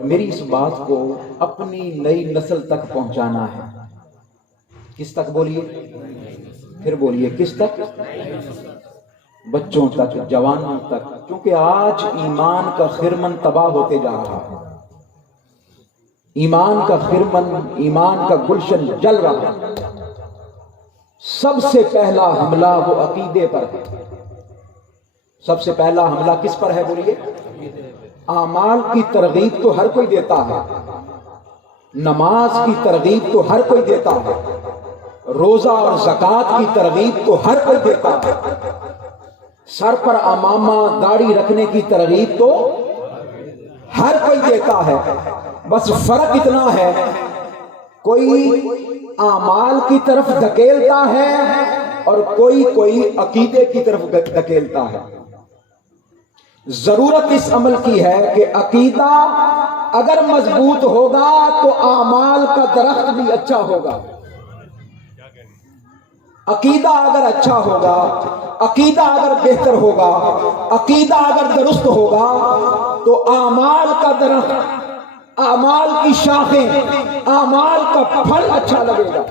میری اس بات کو اپنی نئی نسل تک پہنچانا ہے۔ کس تک بولیے؟ پھر بولیے کس تک؟ بچوں تک، جوانوں تک، کیونکہ آج ایمان کا خرمن تباہ ہوتے جا رہا ہے۔ ایمان کا خرمن، ایمان کا گلشن جل رہا ہے۔ سب سے پہلا حملہ وہ عقیدے پر ہے۔ سب سے پہلا حملہ کس پر ہے بولیے؟ اعمال کی ترغیب تو ہر کوئی دیتا ہے، نماز کی ترغیب تو ہر کوئی دیتا ہے، روزہ اور زکوٰۃ کی ترغیب تو ہر کوئی دیتا ہے، سر پر عمامہ داڑھی رکھنے کی ترغیب تو ہر کوئی دیتا ہے۔ بس فرق اتنا ہے، کوئی اعمال کی طرف دھکیلتا ہے اور کوئی عقیدے کی طرف دھکیلتا ہے۔ ضرورت اس عمل کی ہے کہ عقیدہ اگر مضبوط ہوگا تو اعمال کا درخت بھی اچھا ہوگا۔ عقیدہ اگر اچھا ہوگا، عقیدہ اگر بہتر ہوگا، عقیدہ اگر درست ہوگا تو اعمال کا درخت، اعمال کی شاخیں، اعمال کا پھل اچھا لگے گا۔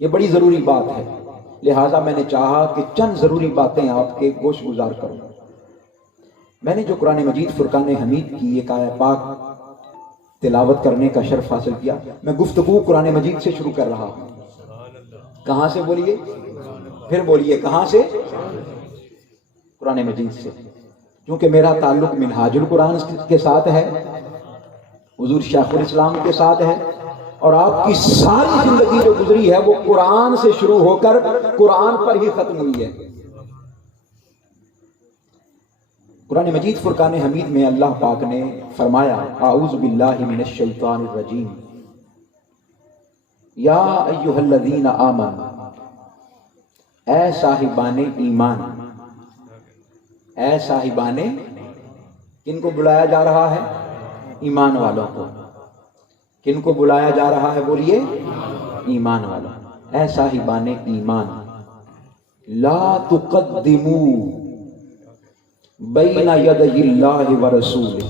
یہ بڑی ضروری بات ہے، لہذا میں نے چاہا کہ چند ضروری باتیں آپ کے گوش گزار کروں۔ میں نے جو قرآن مجید فرقان حمید کی ایک آیت پاک تلاوت کرنے کا شرف حاصل کیا، میں گفتگو قرآن مجید سے شروع کر رہا ہوں۔ کہاں سے بولیے؟ پھر بولیے کہاں سے؟ قرآن مجید سے، کیونکہ میرا تعلق منہاج القرآن کے ساتھ ہے، حضور شیخ الاسلام کے ساتھ ہے، اور آپ کی ساری زندگی جو گزری ہے وہ قرآن سے شروع ہو کر قرآن پر ہی ختم ہوئی ہے۔ قرآن مجید فرقان حمید میں اللہ پاک نے فرمایا، اعوذ باللہ من الشیطان الرجیم، یا ایھا الذین آمنوا، اے صاحبان ایمان۔ اے صاحبان، کن کو بلایا جا رہا ہے؟ ایمان والوں کو۔ کن کو بلایا جا رہا ہے بولیے؟ ایمان والوں۔ اے صاحبان ایمان، لا تقدموا بین یدی اللہ ورسولہ۔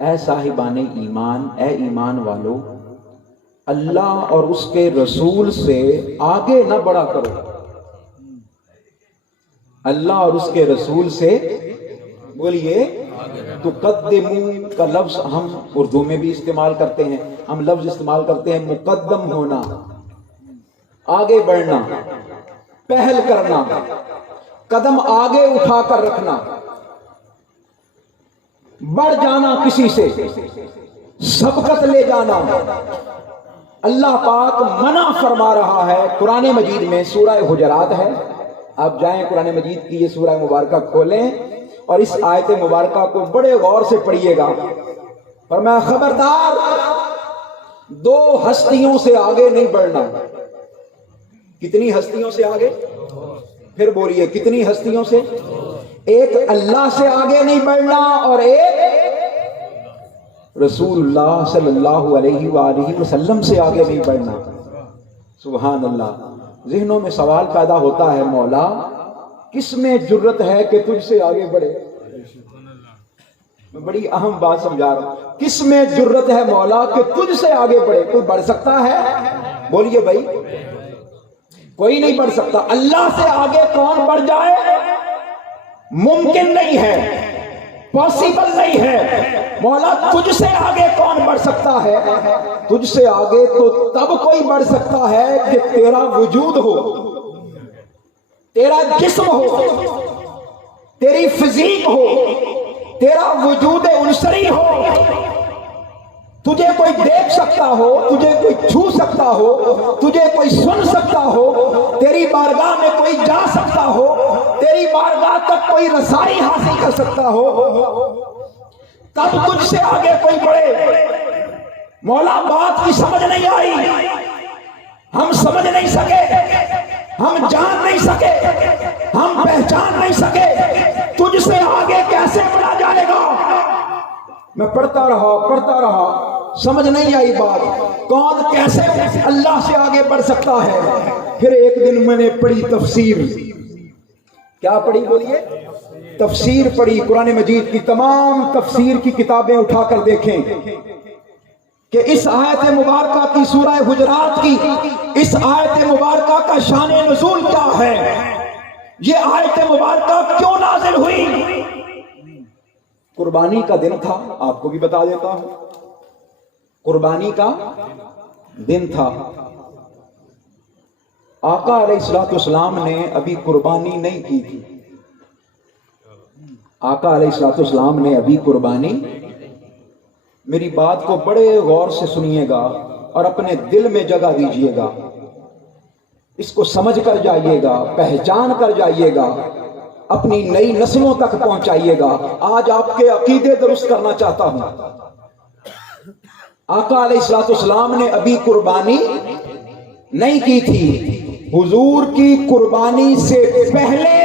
اے صاحبان ایمان، اے ایمان والو، اللہ اور اس کے رسول سے آگے نہ بڑھا کرو۔ اللہ اور اس کے رسول سے بولیے، تقدمو کا لفظ ہم اردو میں بھی استعمال کرتے ہیں، ہم لفظ استعمال کرتے ہیں مقدم ہونا، آگے بڑھنا، پہل کرنا، قدم آگے اٹھا کر رکھنا، بڑھ جانا، کسی سے سبقت لے جانا۔ اللہ پاک منع فرما رہا ہے قرآن مجید میں، سورہ حجرات ہے، آپ جائیں قرآن مجید کی یہ سورہ مبارکہ کھولیں اور اس آیت مبارکہ کو بڑے غور سے پڑھیے گا۔ فرمایا خبردار، دو ہستیوں سے آگے نہیں بڑھنا۔ کتنی ہستیوں سے آگے؟ پھر بولیے کتنی ہستیوں سے؟ ایک اللہ سے آگے نہیں بڑھنا اور ایک رسول اللہ صلی اللہ علیہ وآلہ وسلم سے آگے نہیں بڑھنا۔ سبحان اللہ۔ ذہنوں میں سوال پیدا ہوتا ہے، مولا کس میں جرت ہے کہ تجھ سے آگے بڑھے؟ میں بڑی اہم بات سمجھا رہا ہوں، کس میں جرت ہے مولا کہ تجھ سے آگے بڑھے؟ کوئی بڑھ سکتا ہے؟ بولیے بھائی، کوئی نہیں بڑھ سکتا۔ اللہ سے آگے کون بڑھ جائے؟ ممکن نہیں ہے، پاسبل نہیں ہے۔ مولا تجھ سے آگے کون بڑھ سکتا ہے؟ تجھ سے آگے تو تب کوئی بڑھ سکتا ہے کہ تیرا وجود ہو، تیرا جسم ہو، تیری فزیک ہو، تیرا وجود عنصری ہو، تجھے کوئی دیکھ سکتا ہو، تجھے کوئی چھو سکتا ہو، تجھے کوئی سن سکتا ہو، تیری بارگاہ میں کوئی جا سکتا ہو، تیری بارگاہ تک کوئی رسائی حاصل کر سکتا ہو، تب تجھ سے آگے کوئی بڑھے۔ مولا بات کی سمجھ نہیں آئی، ہم سمجھ نہیں سکے، ہم جان نہیں سکے، ہم پہچان نہیں سکے، تجھ سے آگے کیسے بڑھا جائے گا؟ میں پڑھتا رہا، سمجھ نہیں آئی بات، کون کیسے اللہ سے آگے بڑھ سکتا ہے؟ پھر ایک دن میں نے پڑھی تفسیر، کیا پڑھی بولیے؟ تفسیر پڑھی. قرآن مجید کی تمام تفسیر کی کتابیں اٹھا کر دیکھیں کہ اس آیت مبارکہ کی سورہ حجرات کی اس آیت مبارکہ کا شان نزول کیا ہے، یہ آیت مبارکہ کیوں نازل ہوئی. قربانی کا دن تھا، آپ کو بھی بتا دیتا ہوں. قربانی کا دن تھا. آقا علیہ السلام نے ابھی قربانی نہیں کی تھی. آقا علیہ السلام نے ابھی قربانی، میری بات کو بڑے غور سے سنیے گا اور اپنے دل میں جگہ دیجئے گا، اس کو سمجھ کر جائیے گا، پہچان کر جائیے گا، اپنی نئی نسلوں تک پہنچائیے گا. آج آپ کے عقیدے درست کرنا چاہتا ہوں. آقا علیہ السلام نے ابھی قربانی نہیں کی تھی. حضور کی قربانی سے پہلے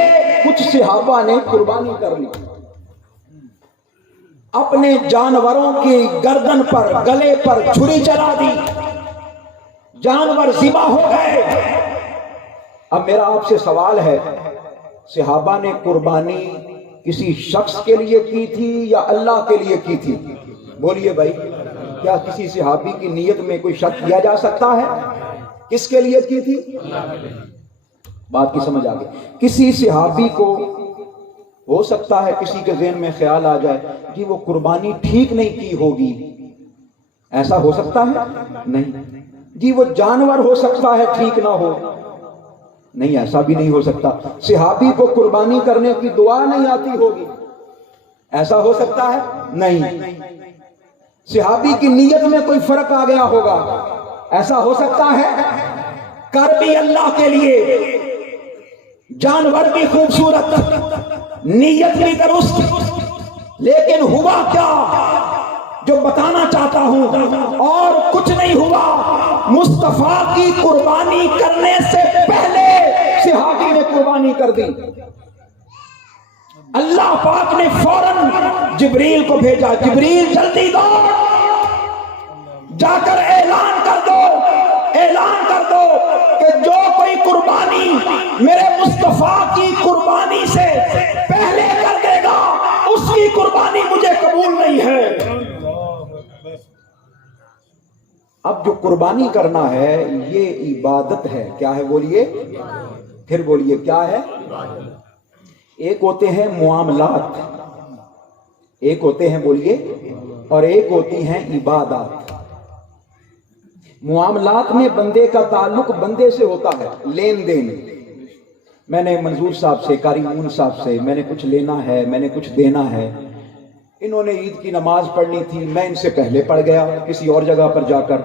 کچھ صحابہ نے قربانی کر لی. اپنے جانوروں کی گردن پر، گلے پر چھری چلا دی، جانور ذبح ہو گئے. اب میرا آپ سے سوال ہے، صحابہ نے قربانی کسی شخص کے لیے کی تھی یا اللہ کے لیے کی تھی؟ بولیے بھائی، کیا کسی صحابی کی نیت میں کوئی شک کیا جا سکتا ہے؟ کس کے لیے کی تھی؟ بات کی سمجھ آ گئی. کسی صحابی کو ہو سکتا ہے کسی کے ذہن میں خیال آ جائے کہ وہ قربانی ٹھیک نہیں کی ہوگی. ایسا ہو سکتا ہے؟ نہیں. جی وہ جانور ہو سکتا ہے ٹھیک نہ ہو. نہیں، ایسا بھی نہیں ہو سکتا. صحابی کو قربانی کرنے کی دعا نہیں آتی ہوگی. ایسا ہو سکتا ہے؟ نہیں. صحابی کی نیت میں کوئی فرق آ گیا ہوگا. ایسا ہو سکتا ہے؟ کر بھی اللہ کے لیے، جانور بھی خوبصورت، نیت بھی درست، لیکن ہوا کیا جو بتانا چاہتا ہوں، اور کچھ نہیں ہوا. مصطفیٰ کی قربانی کرنے سے پہلے صحابی نے قربانی کر دی. اللہ پاک نے فوراً جبریل کو بھیجا، جبریل جلدی دوڑ، جا کر اعلان کر دو کہ جو کوئی قربانی میرے مصطفیٰ کی قربانی سے پہلے کر دے گا اس کی قربانی مجھے قبول نہیں ہے. اب جو قربانی کرنا ہے یہ عبادت ہے. کیا ہے بولیے؟ پھر بولیے کیا ہے؟ ایک ہوتے ہیں معاملات، ایک ہوتے ہیں بولیے، اور ایک ہوتی ہیں عبادات. معاملات میں بندے کا تعلق بندے سے ہوتا ہے، لین دین. میں نے منظور صاحب سے، قاری مون صاحب سے میں نے کچھ لینا ہے، میں نے کچھ دینا ہے. انہوں نے عید کی نماز پڑھنی تھی، میں ان سے پہلے پڑھ گیا کسی اور جگہ پر جا کر.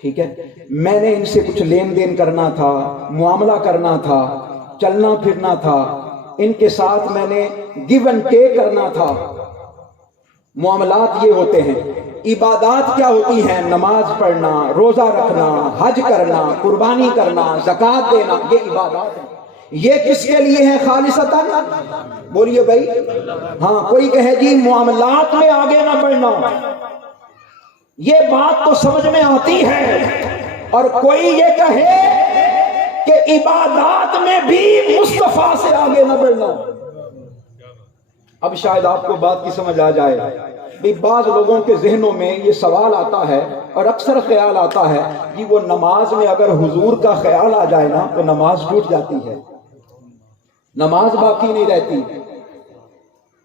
ٹھیک ہے، میں نے ان سے کچھ لین دین کرنا تھا، معاملہ کرنا تھا، چلنا پھرنا تھا، ان کے ساتھ میں نے گیو اینڈ ٹیک کرنا تھا. معاملات یہ ہوتے ہیں. عبادات کیا ہوتی ہیں؟ نماز پڑھنا، روزہ رکھنا، حج کرنا، قربانی کرنا، زکوٰۃ دینا، یہ عبادات ہیں. یہ کس کے لیے ہے خالصتاً؟ بولیے بھائی. ہاں، کوئی کہے جی معاملات میں آگے نہ بڑھنا، یہ بات تو سمجھ میں آتی ہے. اور کوئی یہ کہے کہ عبادات میں بھی مصطفیٰ سے آگے نہ بڑھنا. اب شاید آپ کو بات کی سمجھ آ جائے. بعض لوگوں کے ذہنوں میں یہ سوال آتا ہے اور اکثر خیال آتا ہے کہ وہ نماز میں اگر حضور کا خیال آ جائے نا تو نماز ٹوٹ جاتی ہے، نماز باقی نہیں رہتی.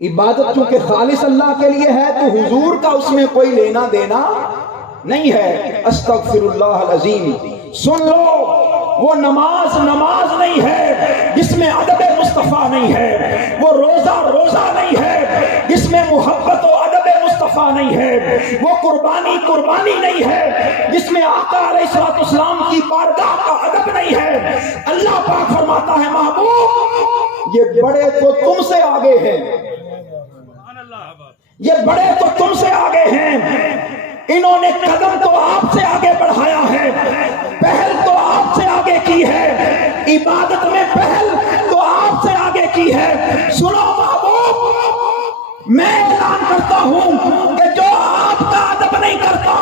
عبادت چونکہ خالص اللہ کے لیے ہے تو حضور کا اس میں کوئی لینا دینا نہیں ہے. استغفر اللہ العظیم. سن لو، وہ نماز نہیں ہے جس میں ادب مصطفیٰ نہیں ہے. وہ روزہ نہیں ہے جس میں محبت و ادب مصطفیٰ نہیں ہے. وہ قربانی نہیں ہے جس میں آقا علیہ السلام کی بارگاہ کا ادب نہیں ہے. اللہ پاک فرماتا ہے محبوب یہ بڑے تو تم سے آگے ہیں، یہ بڑے تو تم سے آگے ہیں. انہوں نے قدم تو آپ سے آگے بڑھایا ہے، پہل تو آپ سے آگے کی ہے، عبادت میں پہل تو آپ سے آگے کی ہے. سنو محبوب، میں اعلان کرتا ہوں کہ جو آپ کا ادب نہیں کرتا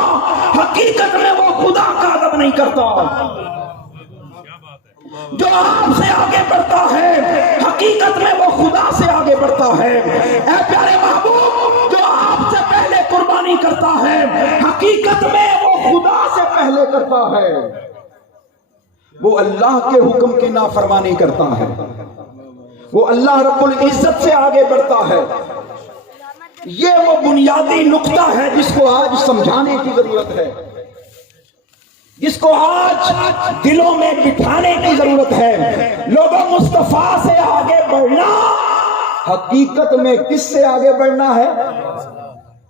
حقیقت میں وہ خدا کا ادب نہیں کرتا. جو آپ سے آگے بڑھتا ہے حقیقت میں وہ خدا سے آگے بڑھتا ہے۔ اے پیارے محبوب، جو آپ سے پہلے قربانی کرتا ہے حقیقت میں وہ خدا سے پہلے کرتا ہے، وہ اللہ کے حکم کی نافرمانی کرتا ہے، وہ اللہ رب العزت سے آگے بڑھتا ہے۔ یہ وہ بنیادی نقطہ ہے جس کو آج سمجھانے کی ضرورت ہے، جس کو آج دلوں میں بٹھانے کی ضرورت ہے۔ لوگوں، مصطفیٰ سے آگے بڑھنا حقیقت میں کس سے آگے بڑھنا ہے؟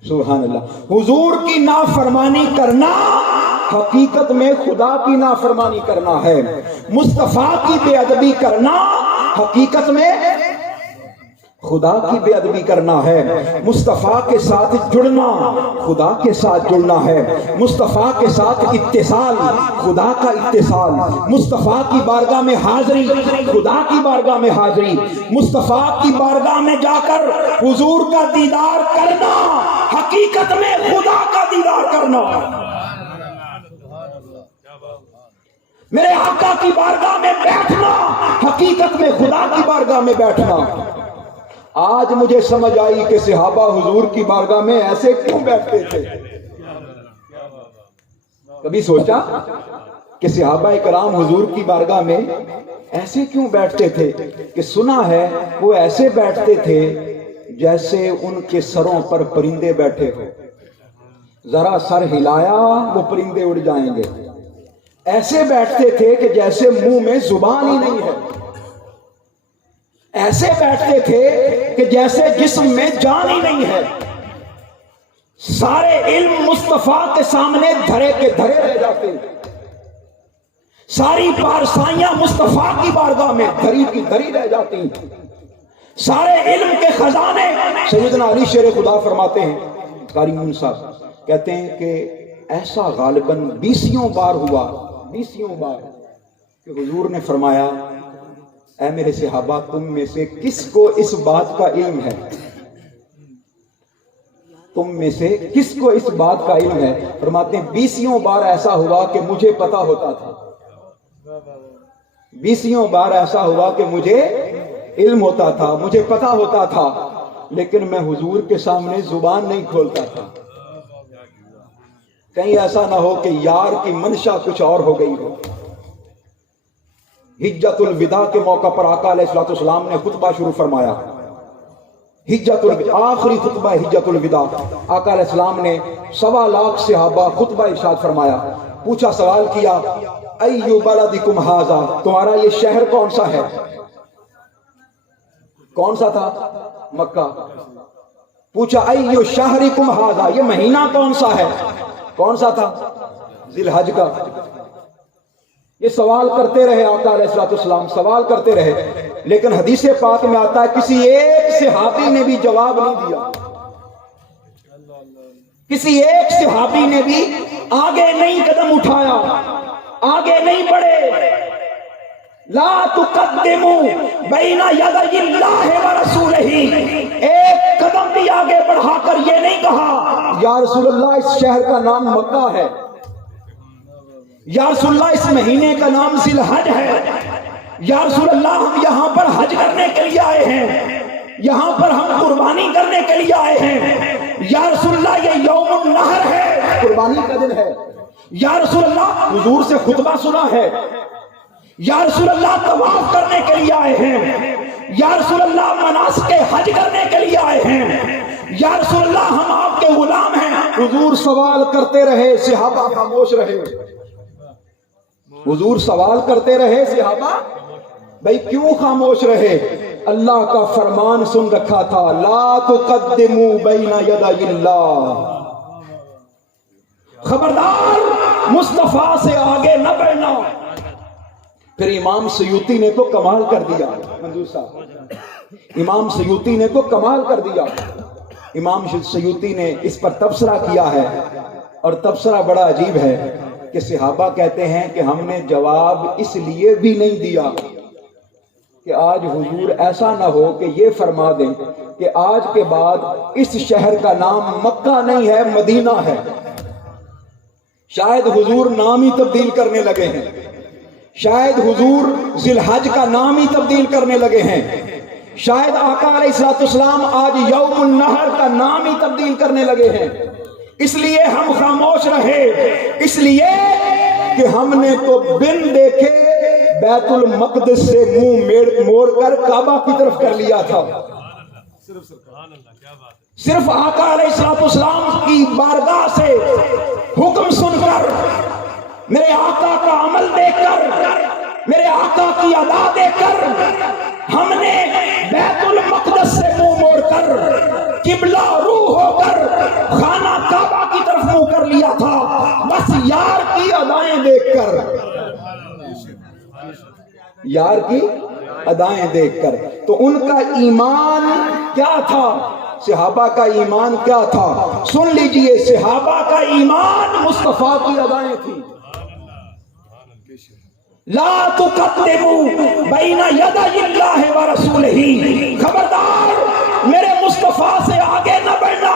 سبحان اللہ۔ حضور کی نافرمانی کرنا حقیقت میں خدا کی نافرمانی کرنا ہے۔ مصطفیٰ کی بے ادبی کرنا حقیقت میں خدا کی بے ادبی کرنا ہے۔ مصطفیٰ کے ساتھ جڑنا خدا کے ساتھ جڑنا ہے۔ مصطفیٰ کے ساتھ اتصال خدا کا اتصال۔ مصطفیٰ کی بارگاہ میں حاضری خدا کی بارگاہ میں حاضری۔ مصطفیٰ کی بارگاہ میں جا کر حضور کا دیدار کرنا حقیقت میں خدا کا دیدار کرنا۔ میرے آقا کی بارگاہ میں بیٹھنا حقیقت میں خدا کی بارگاہ میں بیٹھنا۔ آج مجھے سمجھ آئی کہ صحابہ حضور کی بارگاہ میں ایسے کیوں بیٹھتے تھے۔ کبھی سوچا کہ صحابہ کرام حضور کی بارگاہ میں ایسے کیوں بیٹھتے تھے؟ کہ سنا ہے وہ ایسے بیٹھتے تھے جیسے ان کے سروں پر پرندے بیٹھے ہو، ذرا سر ہلایا وہ پرندے اڑ جائیں گے۔ ایسے بیٹھتے تھے کہ جیسے منہ میں زبان ہی نہیں ہے۔ ایسے بیٹھتے تھے کہ جیسے جسم میں جان ہی نہیں ہے۔ سارے علم مصطفیٰ کے سامنے دھرے کے دھرے رہ جاتے، ساری پارسائیاں مصطفیٰ کی بارگاہ میں دھری کی دھری رہ جاتی۔ سارے علم کے خزانے سیدنا علی شیر خدا فرماتے ہیں، قاری مون صاحب کہتے ہیں کہ ایسا غالباً 20 بار ہوا، 20 بار کہ حضور نے فرمایا، اے میرے صحابہ، تم میں سے کس کو اس بات کا علم ہے؟ تم میں سے کس کو اس بات کا علم ہے؟ فرماتے ہیں 20 بار ایسا ہوا کہ مجھے پتا ہوتا تھا، 20 بار ایسا ہوا کہ مجھے علم ہوتا تھا، مجھے پتا ہوتا تھا، لیکن میں حضور کے سامنے زبان نہیں کھولتا تھا، کہیں ایسا نہ ہو کہ یار کی منشا کچھ اور ہو گئی ہو۔ حجت الوداع کے موقع پر آقا علیہ السلام نے خطبہ شروع فرمایا، حجت الوداع آخری خطبہ حجت الوداع، آقا علیہ السلام نے 1.25 لاکھ صحابہ خطبہ ارشاد فرمایا۔ پوچھا، سوال کیا، ایو بلدکم ھذا، تمہارا یہ شہر کون سا ہے؟ کون سا تھا؟ مکہ۔ پوچھا، ایو شہرکم ھذا، یہ مہینہ کون سا ہے؟ کون سا تھا؟ ذی الحج کا۔ یہ سوال کرتے رہے آقا علیہ السلام، سوال کرتے رہے، لیکن حدیث پاک میں آتا ہے کسی ایک صحابی نے بھی جواب نہیں دیا، کسی ایک صحابی نے بھی آگے نہیں قدم اٹھایا، آگے نہیں بڑھے۔ لا تقدموا بین یدی اللہ ورسولہ، ایک قدم بھی آگے بڑھا کر یہ نہیں کہا یا رسول اللہ اس شہر کا نام مکہ ہے، یا رسول اللہ اس مہینے کا نام ذی الحج ہے، یا رسول اللہ ہم یہاں پر حج کرنے کے لیے آئے ہیں، یہاں پر ہم قربانی کرنے کے لیے آئے ہیں، یا رسول اللہ یہ یوم النحر ہے، قربانی کا دن ہے، یا رسول اللہ حضور سے خطبہ سنا ہے، یا رسول اللہ طواف کرنے کے لیے آئے ہیں، یا رسول اللہ مناسک حج کرنے کے لیے آئے ہیں، یا رسول اللہ ہم آپ کے غلام ہیں۔ حضور سوال کرتے رہے، صحابہ خاموش رہے۔ حضور سوال کرتے رہے، صحابہ بھائی کیوں خاموش رہے؟ اللہ کا فرمان سن رکھا تھا، لا تقدموا بین یدی اللہ، خبردار مصطفیٰ سے آگے نہ بڑھنا۔ پھر امام سیوطی نے تو کمال کر دیا، منظور صاحب، امام سیوطی نے تو کمال کر دیا۔ امام سیوطی نے اس پر تبصرہ کیا ہے، اور تبصرہ بڑا عجیب ہے کہ صحابہ کہتے ہیں کہ ہم نے جواب اس لیے بھی نہیں دیا کہ آج حضور ایسا نہ ہو کہ یہ فرما دیں کہ آج کے بعد اس شہر کا نام مکہ نہیں ہے، مدینہ ہے۔ شاید حضور نام ہی تبدیل کرنے لگے ہیں، شاید حضور ذی الحج کا نام ہی تبدیل کرنے لگے ہیں، شاید آقا علیہ السلام آج یوم النحر کا نام ہی تبدیل کرنے لگے ہیں، اس لیے ہم خاموش رہے، اس لیے کہ ہم نے تو بن دیکھے بیت المقدس سے منہ موڑ کر کعبہ کی طرف کر لیا تھا۔ صرف آقا علیہ السلام کی بارگاہ سے حکم سن کر، میرے آقا کا عمل دیکھ کر، میرے آقا کی ادا دیکھ کر، ہم نے بیت المقدس سے منہ موڑ کر، قبلہ رو ہو کر خانہ کعبہ کی طرف منہ کر لیا تھا، بس یار کی ادائیں دیکھ کر، یار کی ادائیں دیکھ کر۔ تو ان کا ایمان کیا تھا؟ صحابہ کا ایمان کیا تھا؟ سن لیجئے، صحابہ کا ایمان مصطفیٰ کی ادائیں تھی۔ لا تقدموا بین یدی اللہ ورسولہ، خبردار میرے مصطفیٰ سے آگے نہ بڑھنا،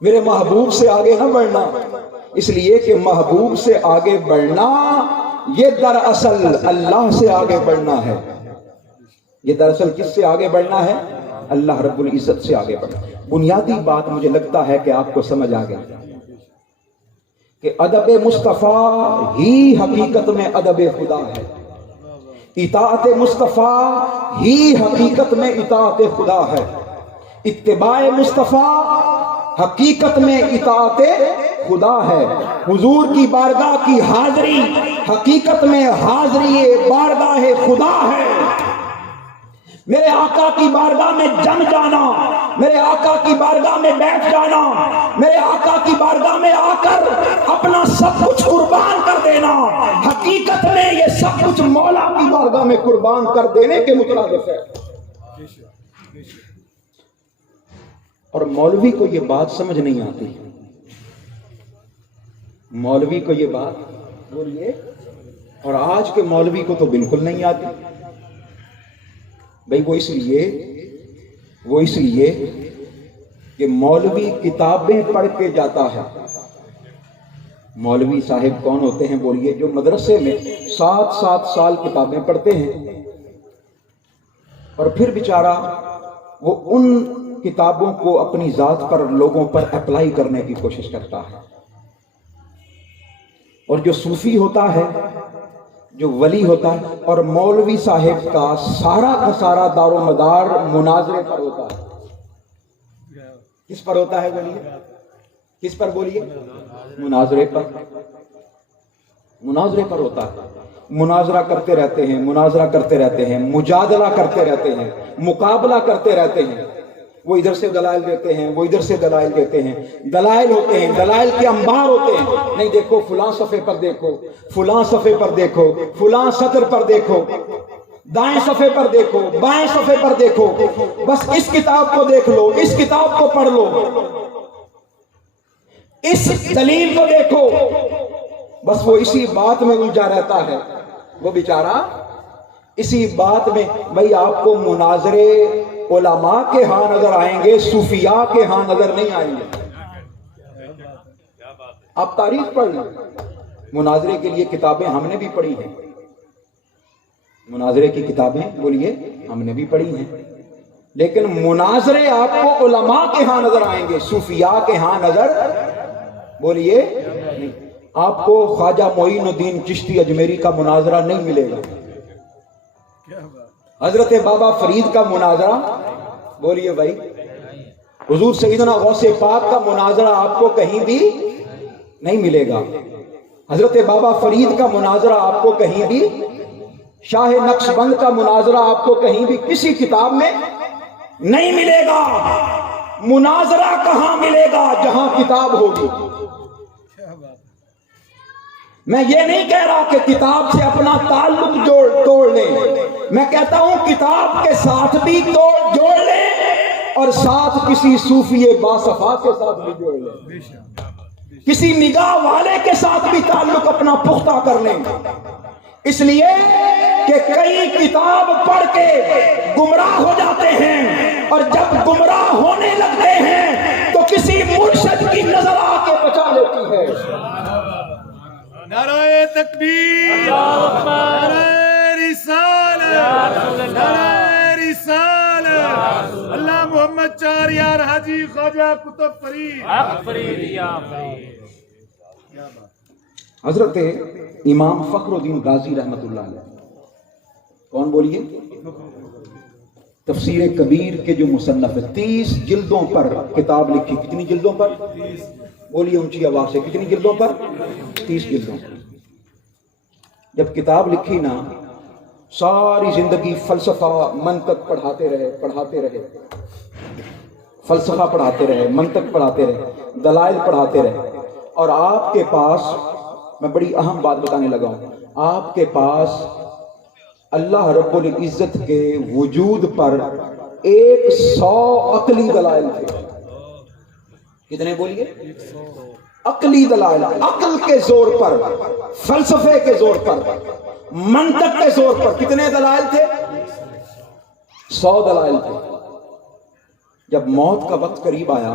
میرے محبوب سے آگے نہ بڑھنا، اس لیے کہ محبوب سے آگے بڑھنا یہ دراصل اللہ سے آگے بڑھنا ہے۔ یہ دراصل کس سے آگے بڑھنا ہے؟ اللہ رب العزت سے آگے بڑھنا۔ بنیادی بات مجھے لگتا ہے کہ آپ کو سمجھ آ گیا کہ ادب مصطفیٰ ہی حقیقت میں ادب خدا ہے، اطاعت مصطفیٰ ہی حقیقت میں اطاعت خدا ہے، اتباع مصطفیٰ حقیقت میں اطاعت خدا ہے، حضور کی بارگاہ کی حاضری حقیقت میں حاضری بارگاہ خدا ہے۔ میرے آقا کی بارگاہ میں جم جانا، میرے آقا کی بارگاہ میں بیٹھ جانا، میرے آقا کی بارگاہ میں آ کر اپنا سب کچھ قربان کر دینا، حقیقت میں یہ سب کچھ مولا کی بارگاہ میں قربان کر دینے کے مترادف ہے۔ اور مولوی کو یہ بات سمجھ نہیں آتی، مولوی کو یہ بات بولیے، اور آج کے مولوی کو تو بالکل نہیں آتی بھئی۔ وہ اس لیے کہ مولوی کتابیں پڑھ کے جاتا ہے۔ مولوی صاحب کون ہوتے ہیں بولیے؟ جو مدرسے میں 7 سال کتابیں پڑھتے ہیں اور پھر بیچارہ وہ ان کتابوں کو اپنی ذات پر، لوگوں پر اپلائی کرنے کی کوشش کرتا ہے۔ اور جو صوفی ہوتا ہے، جو ولی ہوتا ہے، اور مولوی صاحب کا سارا کا سارا دار و مدار مناظرے پر ہوتا ہے۔ کس پر ہوتا ہے بولیے؟ کس پر بولیے؟ مناظرے پر، مناظرے پر ہوتا ہے۔ مناظرہ کرتے رہتے ہیں، مناظرہ کرتے رہتے ہیں، مجادلہ کرتے رہتے ہیں، مقابلہ کرتے رہتے ہیں۔ وہ ادھر سے دلائل دیتے ہیں، وہ ادھر سے دلائل دیتے ہیں، دلائل ہوتے ہیں، دلائل کے انبار ہوتے ہیں۔ نہیں دیکھو فلاں صفحے پر دیکھو، فلاں صفحے پر دیکھو، فلاں سطر پر دیکھو، دائیں صفحے پر دیکھو، بائیں صفحے پر دیکھو، بس اس کتاب کو دیکھ لو، اس کتاب کو پڑھ لو، اس دلیل کو دیکھو، بس وہ اسی بات میں الجھا رہتا ہے۔ وہ بیچارہ اسی بات میں۔ بھائی آپ کو مناظرے علماء کے ہاں نظر آئیں گے، صوفیاء کے ہاں نظر نہیں آئیں گے۔ آپ تاریخ پڑھ لیں، مناظرے کے لیے کتابیں ہم نے بھی پڑھی ہیں، مناظرے کی کتابیں بولیے ہم نے بھی پڑھی ہیں، لیکن مناظرے آپ کو علماء کے ہاں نظر آئیں گے، صوفیاء کے ہاں نظر بولیے نہیں۔ آپ کو خواجہ معین الدین چشتی اجمیری کا مناظرہ نہیں ملے گا، حضرت بابا فرید کا مناظرہ بولیے بھائی، حضور سیدنا غوث پاک کا مناظرہ آپ کو کہیں بھی نہیں ملے گا، حضرت بابا فرید کا مناظرہ آپ کو کہیں بھی، شاہ نقش بند کا مناظرہ آپ کو کہیں بھی کسی کتاب میں نہیں ملے گا۔ مناظرہ کہاں ملے گا؟ جہاں کتاب ہوگی۔ میں یہ نہیں کہہ رہا کہ کتاب سے اپنا تعلق توڑ لیں، میں کہتا ہوں کتاب کے ساتھ بھی جوڑ لیں اور ساتھ کسی صوفی باصفا کے ساتھ بھی جوڑ لیں، کسی نگاہ والے کے ساتھ بھی تعلق اپنا پختہ کر لیں، اس لیے کہ کئی کتاب پڑھ کے گمراہ ہو جاتے ہیں، اور جب گمراہ ہونے لگتے ہیں تو کسی مرشد کی نظر آ کے بچا لیتی ہے۔ نعرہ تکبیر، نعرہ رسالت، نعرہ رسالت، اللہ محمد چار یار حاجی خواجہ قطب فرید۔ حضرت امام فخر الدین رازی رحمت اللہ علیہ، کون بولیے؟ تفسیر کبیر کے جو مصنف 30 جلدوں پر کتاب لکھی، کتنی جلدوں پر؟ بولیے اونچی آواز سے، کتنی جلدوں پر؟ 30 جلدوں پر۔ جب کتاب لکھی نا، ساری زندگی فلسفہ منطق پڑھاتے رہے، فلسفہ پڑھاتے رہے، منطق پڑھاتے رہے، دلائل پڑھاتے رہے، اور آپ کے پاس، میں بڑی اہم بات بتانے لگا ہوں، آپ کے پاس اللہ رب العزت کے وجود پر 100 عقلی دلائل تھے۔ کتنے بولیے؟ عقلی دلائل، عقل کے زور پر، فلسفے کے زور پر، منطق کے زور پر کتنے دلائل تھے؟ 100 دلائل تھے۔ جب موت کا وقت قریب آیا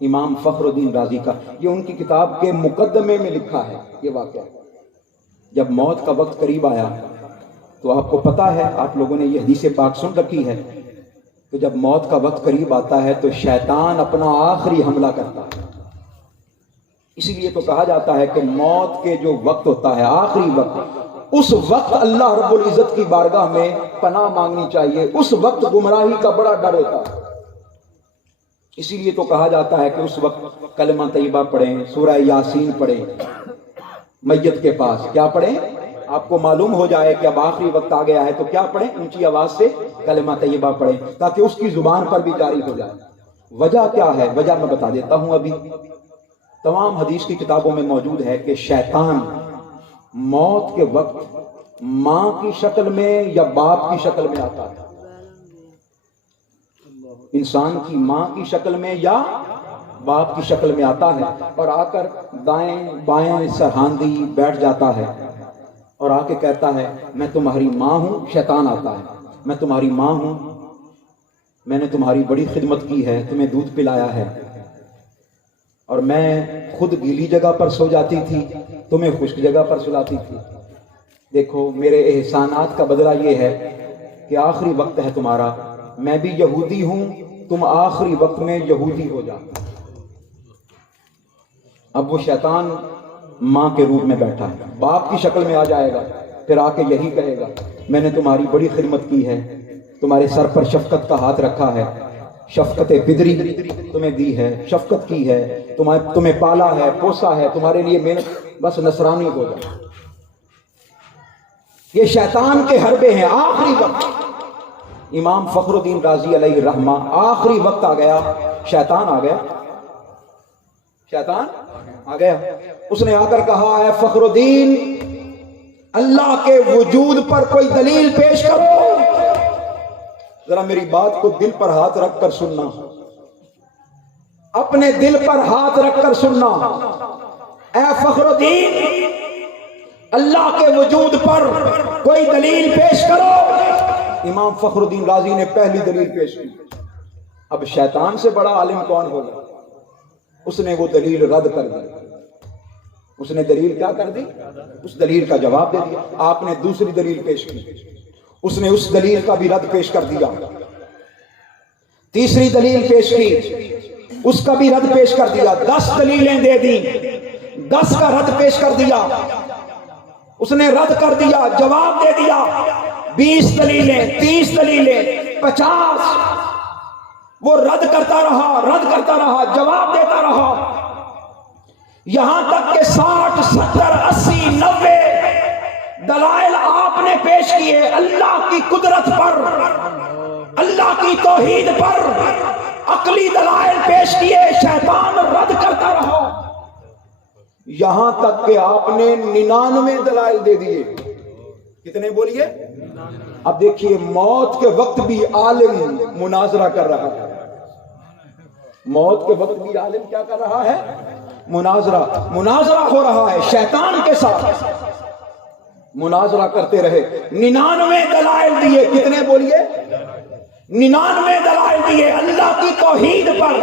امام فخر الدین رازی کا، یہ ان کی کتاب کے مقدمے میں لکھا ہے یہ واقعہ، جب موت کا وقت قریب آیا تو آپ کو پتا ہے، آپ لوگوں نے یہ حدیث پاک سن رکھی ہے کہ جب موت کا وقت قریب آتا ہے تو شیطان اپنا آخری حملہ کرتا ہے۔ اسی لیے تو کہا جاتا ہے کہ موت کے جو وقت ہوتا ہے، آخری وقت، اس وقت اللہ رب العزت کی بارگاہ میں پناہ مانگنی چاہیے، اس وقت گمراہی کا بڑا ڈر ہوتا ہے۔ اسی لیے تو کہا جاتا ہے کہ اس وقت کلمہ طیبہ پڑھیں، سورہ یاسین پڑھیں، میت کے پاس کیا پڑھیں؟ آپ کو معلوم ہو جائے کہ اب آخری وقت آ گیا ہے تو کیا پڑھیں؟ اونچی آواز سے کلمہ طیبہ پڑھیں تاکہ اس کی زبان پر بھی جاری ہو جائے۔ وجہ کیا ہے؟ وجہ میں بتا دیتا ہوں، ابھی تمام حدیث کی کتابوں میں موجود ہے کہ شیطان موت کے وقت ماں کی شکل میں یا باپ کی شکل میں آتا ہے، انسان کی ماں کی شکل میں یا باپ کی شکل میں آتا ہے، اور آ کر دائیں بائیں سرہاندی بیٹھ جاتا ہے اور آ کے کہتا ہے میں تمہاری ماں ہوں۔ شیطان آتا ہے، میں تمہاری ماں ہوں، میں نے تمہاری بڑی خدمت کی ہے، تمہیں دودھ پلایا ہے، اور میں خود گیلی جگہ پر سو جاتی تھی، تمہیں خشک جگہ پر سلاتی تھی، دیکھو میرے احسانات کا بدلہ یہ ہے کہ آخری وقت ہے تمہارا، میں بھی یہودی ہوں، تم آخری وقت میں یہودی ہو جاؤ۔ اب وہ شیطان ماں کے روپ میں بیٹھا ہے، باپ کی شکل میں آ جائے گا، پھر آ کے یہی کہے گا میں نے تمہاری بڑی خدمت کی ہے، تمہارے سر پر شفقت کا ہاتھ رکھا ہے، شفقت بدری تمہیں دی ہے، شفقت کی ہے، تمہیں پالا ہے، پوسا ہے، تمہارے لیے محنت، بس نصرانی ہو جائے۔ یہ شیطان کے حربے ہیں۔ آخری وقت امام فخر الدین رازی علیہ الرحمہ، آخری وقت آ گیا، شیطان آ گیا، شیطان آ گیا، اس نے آ کر کہا اے فخر الدین، اللہ کے وجود پر کوئی دلیل پیش کرو۔ ذرا میری بات کو دل پر ہاتھ رکھ کر سننا، اپنے دل پر ہاتھ رکھ کر سننا۔ اے فخر الدین، اللہ کے وجود پر کوئی دلیل پیش کرو۔ امام فخر الدین رازی نے پہلی دلیل پیش کی۔ اب شیطان سے بڑا عالم کون ہوگا؟ اس نے وہ دلیل رد کر دی۔ اس نے دلیل کیا کر دی؟ اس دلیل کا جواب دے دیا۔ آپ نے دوسری دلیل پیش کی، اس نے اس دلیل کا بھی رد پیش کر دیا۔ تیسری دلیل پیش کی، اس کا بھی رد پیش کر دیا۔ 10 دلیلیں دے دی، 10 کا رد پیش کر دیا۔ اس نے رد کر دیا، جواب دے دیا۔ 20 دلیلیں، 30 دلیلیں، 50، وہ رد کرتا رہا، جواب دیتا رہا، یہاں تک کہ 60، 70، 80، 90 دلائل آپ نے پیش کیے اللہ کی قدرت پر، اللہ کی توحید پر، عقلی دلائل پیش کیے، شیطان رد کرتا رہا، یہاں تک کہ آپ نے 99 دلائل دے دیے۔ کتنے بولیے؟ اب دیکھیے، موت کے وقت بھی عالم مناظرہ کر رہا ہے، موت کے وقت بھی عالم کیا کر رہا ہے؟ مناظرہ ہو رہا ہے شیطان کے ساتھ، مناظرہ کرتے رہے۔ 99 دلائل دیے۔ کتنے بولیے؟ 99 دلائل دیے اللہ کی توحید پر،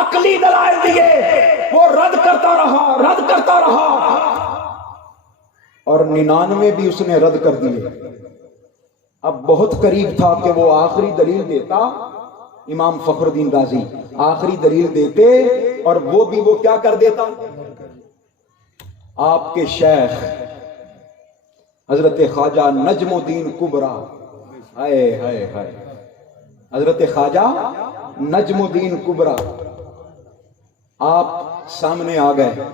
عقلی دلائل دیے، وہ رد کرتا رہا۔ اور 99 بھی اس نے رد کر دیے. اب بہت قریب تھا کہ وہ آخری دلیل دیتا. امام فخر الدین رازی آخری دلیل دیتے اور وہ کیا کر دیتا. آپ کے شیخ حضرت خواجہ نجم الدین کبرا، ہائے ہائے ہائے، حضرت خواجہ نجم الدین کبرا آپ سامنے آ گئے.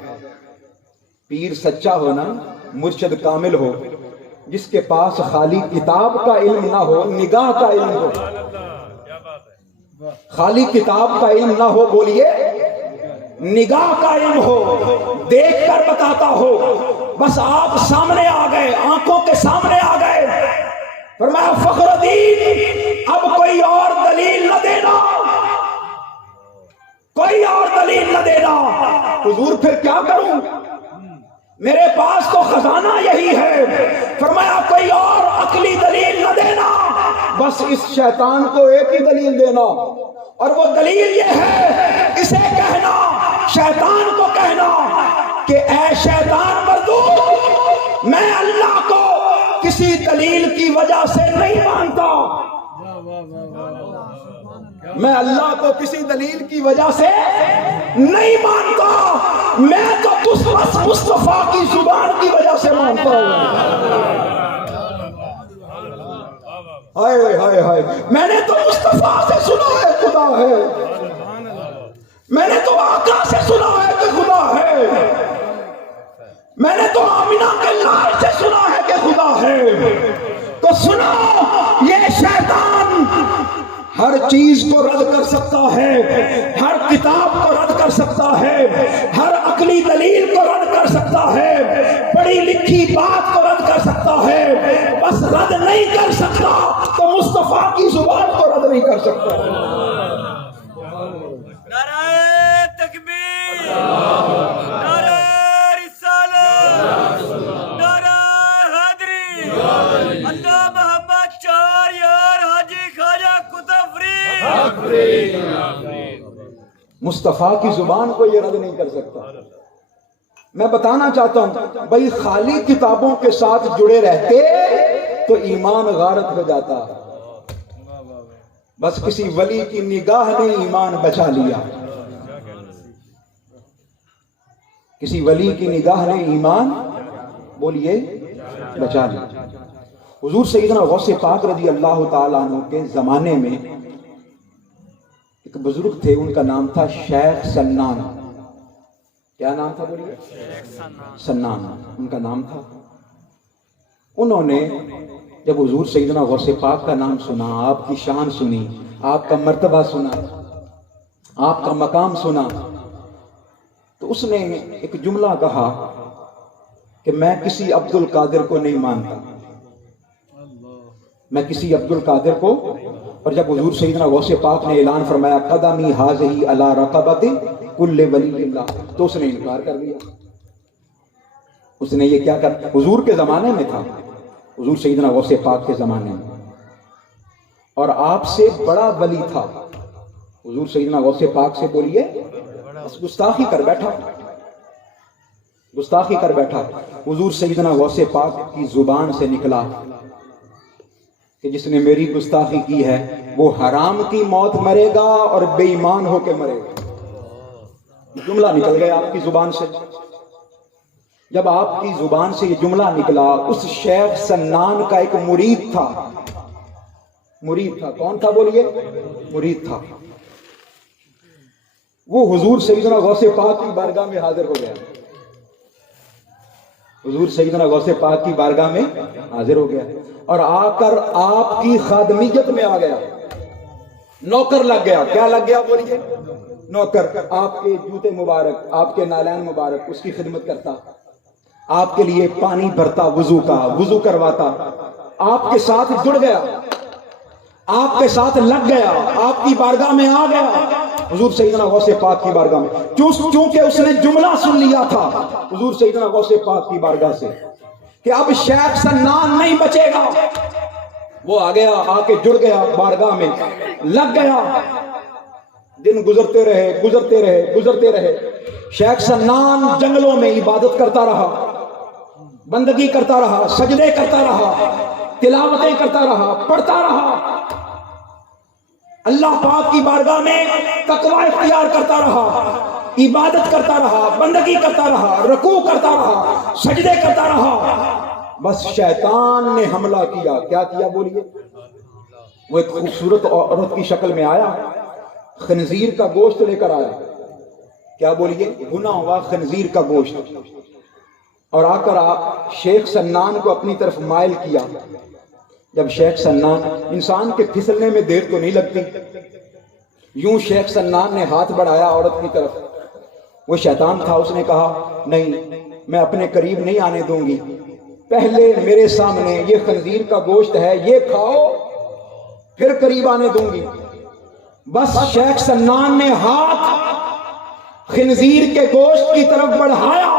پیر سچا ہو نا، مرشد کامل ہو، جس کے پاس خالی کتاب کا علم نہ ہو، نگاہ کا علم ہو. خالی کتاب کا علم نہ ہو، بولیے نگاہ کا علم ہو، دیکھ کر بتاتا ہو. بس آپ سامنے آ گئے، آنکھوں کے سامنے آ گئے. فرمایا فخر الدین اب کوئی اور دلیل نہ دینا، کوئی اور دلیل نہ دینا. حضور پھر کیا کروں، میرے پاس تو خزانہ یہی ہے. فرمایا کوئی اور عقلی دلیل نہ دینا، بس اس شیطان کو ایک ہی دلیل دینا، اور وہ دلیل یہ ہے، اسے کہنا، شیطان کو کہنا کہ اے شیطان مردود، میں اللہ کو کسی دلیل کی وجہ سے نہیں مانتا، میں اللہ کو کسی دلیل کی وجہ سے نہیں مانتا، میں تو بس مصطفیٰ کی زبان کی وجہ سے مانتا ہوں. ہائے ہائے ہائے، میں نے تو مصطفیٰ سے سنا ہے خدا ہے، میں نے تو آقا سے سنا ہے کہ خدا ہے، میں نے تو آمینہ کے لال سے سنا ہے کہ خدا ہے. تو سنو، یہ شیطان ہر چیز کو رد کر سکتا ہے، ہر کتاب کو رد کر سکتا ہے، ہر عقلی دلیل کو رد کر سکتا ہے، پڑھی لکھی بات کو رد کر سکتا ہے، بس رد نہیں کر سکتا تو مصطفیٰ کی زبان کو رد نہیں کر سکتا. نعرہ تکبیر، نعرہ رسالت، نعرہ حیدری، اللہ محمد چار یار حاجی خواجہ قطب فرید. مصطفیٰ کی زبان کو یہ رد نہیں کر سکتا. میں بتانا چاہتا ہوں بھائی، خالی کتابوں کے ساتھ جڑے رہتے تو ایمان غارت ہو جاتا. بس کسی ولی کی نگاہ نے ایمان بچا لیا، کسی ولی کی نگاہ نے ایمان، بولیے، بچا لیا. حضور سیدنا غوث پاک رضی اللہ تعالیٰ عنہ کے زمانے میں ایک بزرگ تھے، ان کا نام تھا شیخ سنان. کیا نام تھا، بولیے؟ سنان ان کا نام تھا. انہوں نے جب حضور سیدنا غوث پاک کا نام سنا، آپ کی شان سنی، آپ کا مرتبہ سنا، آپ کا مقام سنا، تو اس نے ایک جملہ کہا کہ میں کسی عبد القادر کو نہیں مانتا، میں کسی عبد القادر کو. اور جب حضور سیدنا غوث پاک نے اعلان فرمایا قدمی حاضی علی رقبت کل ولی اللہ، تو اس نے انکار کر دیا. اس نے یہ کیا کر، حضور کے زمانے میں تھا، حضور سیدنا غوث پاک کے زمانے میں، اور آپ سے بڑا ولی تھا. حضور سیدنا غوث پاک سے بولیے، بس گستاخی کر بیٹھا، گستاخی کر بیٹھا. حضور سیدنا غوث پاک کی زبان سے نکلا کہ جس نے میری گستاخی کی ہے وہ حرام کی موت مرے گا اور بے ایمان ہو کے مرے گا. جملہ نکل گیا آپ کی زبان سے. جب آپ کی زبان سے یہ جملہ نکلا، اس شیخ سنان کا ایک مرید تھا، مرید تھا. کون تھا، بولیے؟ مرید تھا. وہ حضور سیدنا غوث پاک کی بارگاہ میں حاضر ہو گیا، حضور سیدنا غوث پاک کی بارگاہ میں حاضر ہو گیا، اور آ کر آپ کی خادمیت میں آ گیا، نوکر لگ گیا. کیا لگ گیا، بولیے؟ نوکر. آپ کے جوتے مبارک، آپ کے نالین مبارک، اس کی خدمت کرتا، آپ کے لیے پانی بھرتا، وضو کا وضو کرواتا، آپ کے ساتھ جڑ گیا، آپ کے ساتھ لگ گیا، آپ کی بارگاہ میں آ گیا، حضور سیدنا غوث پاک کی بارگاہ میں. چونکہ اس نے جملہ سن لیا تھا حضور سیدنا غوث پاک کی بارگاہ سے کہ اب شیخ سنان نہیں بچے گا، وہ آ گیا، آ کے جڑ گیا بارگاہ میں، لگ گیا. دن گزرتے رہے، گزرتے رہے، گزرتے رہے. شیخ سنان جنگلوں میں عبادت کرتا رہا، بندگی کرتا رہا، سجدے کرتا رہا، تلاوتیں کرتا رہا، پڑھتا رہا، اللہ پاک کی بارگاہ میں تقوی اختیار کرتا رہا، عبادت کرتا رہا، بندگی کرتا رہا، رکوع کرتا رہا، سجدے کرتا رہا، بس شیطان نے حملہ کیا۔ کیا کیا بولیے؟ وہ ایک خوبصورت عورت کی شکل میں آیا، خنزیر کا گوشت لے کر آیا۔ کیا بولیے؟ بنا ہوا خنزیر کا گوشت، اور آ کر آپ شیخ سنان کو اپنی طرف مائل کیا۔ جب شیخ سنان، انسان کے پھسلنے میں دیر تو نہیں لگتی، یوں شیخ سنان نے ہاتھ بڑھایا عورت کی طرف۔ وہ شیطان تھا، اس نے کہا نہیں، میں اپنے قریب نہیں آنے دوں گی، پہلے میرے سامنے یہ خنزیر کا گوشت ہے، یہ کھاؤ، پھر قریب آنے دوں گی۔ بس شیخ سنان نے ہاتھ خنزیر کے گوشت کی طرف بڑھایا،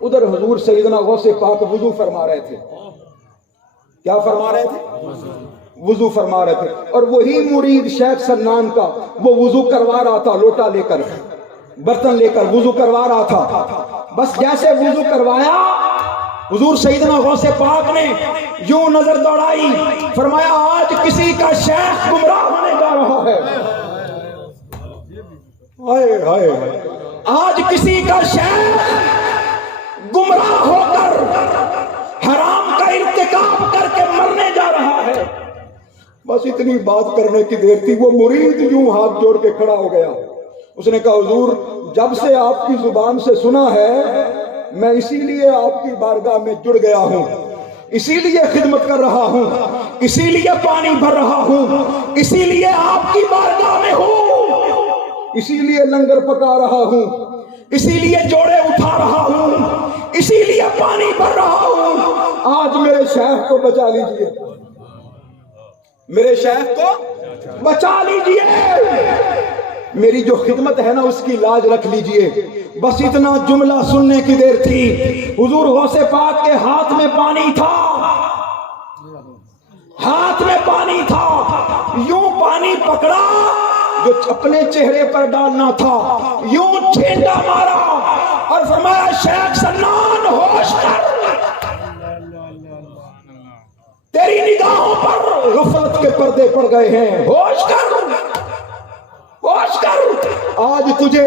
ادھر حضور سیدنا غوث پاک وضو فرما رہے تھے۔ کیا فرما رہے تھے؟ وضو فرما رہے تھے، اور وہی مرید شیخ سنان کا وہ وضو کروا رہا تھا، لوٹا لے کر، برتن لے کر وضو کروا رہا تھا۔ بس جیسے وضو کروایا، حضور سیدنا غوث پاک نے یوں نظر دوڑائی، فرمایا آج کسی کا شیخ گمراہ ہونے جا رہا ہے۔ ہائے ہائے، آج کسی کا شیخ گمراہ ہو کر حرام کا ارتکاب کر کے مرنے جا رہا ہے۔ بس اتنی بات کرنے کی دیر تھی، وہ مرید یوں ہاتھ جوڑ کے کھڑا ہو گیا۔ اس نے کہا حضور، جب سے آپ کی زبان سے سنا ہے، میں اسی لیے آپ کی بارگاہ میں جڑ گیا ہوں، اسی لیے خدمت کر رہا ہوں، اسی لیے پانی بھر رہا ہوں، اسی لیے آپ کی بارگاہ میں ہوں، اسی لیے لنگر پکا رہا ہوں، اسی لیے جوڑے اٹھا رہا ہوں، اسی لیے پانی بھر رہا ہوں۔ آج میرے شیخ کو بچا لیجئے، میرے شیخ کو بچا لیجئے، میری جو خدمت ہے نا اس کی لاج رکھ لیجئے۔ بس اتنا جملہ سننے کی دیر تھی، حضور غوث پاک کے ہاتھ میں پانی تھا، ہاتھ میں پانی تھا، یوں پانی پکڑا جو اپنے چہرے پر ڈالنا تھا، یوں چھینٹا مارا اور فرمایا شیخ سنان ہوش کر، تیری نگاہوں پر غفلت کے پردے پڑ گئے ہیں، ہوش کر، ہوش کر۔ آج تجھے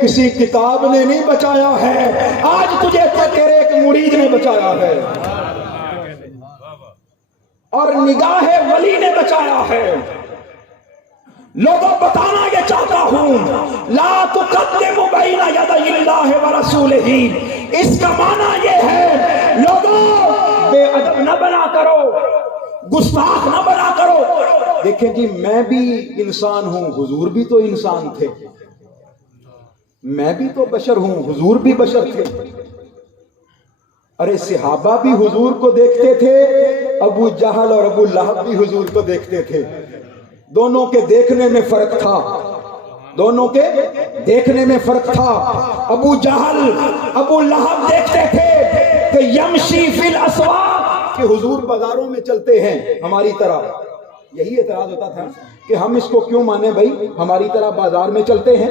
کسی کتاب نے نہیں بچایا ہے، آج تجھے تیرے ایک مرید نے بچایا ہے، اور نگاہ ولی نے بچایا ہے۔ لوگوں بتانا یہ چاہتا ہوں، لا تقدم بین یدی اللہ ورسولہ، اس کا معنی یہ ہے لوگوں بے ادب نہ بنا کرو، گستاخ نہ بنا کرو۔ دیکھیں جی، میں بھی انسان ہوں، حضور بھی تو انسان تھے، میں بھی تو بشر ہوں، حضور بھی بشر تھے۔ ارے صحابہ بھی حضور کو دیکھتے تھے، ابو جہل اور ابو لہب بھی حضور کو دیکھتے تھے، دونوں کے دیکھنے میں فرق تھا، دونوں کے دیکھنے میں فرق تھا۔ ابو جہل، ابو لہب دیکھتے تھے کہ یمشی فی الاسواق، کہ حضور بازاروں میں چلتے ہیں ہماری طرح۔ یہی اعتراض ہوتا تھا کہ ہم اس کو کیوں مانے بھائی، ہماری طرح بازار میں چلتے ہیں،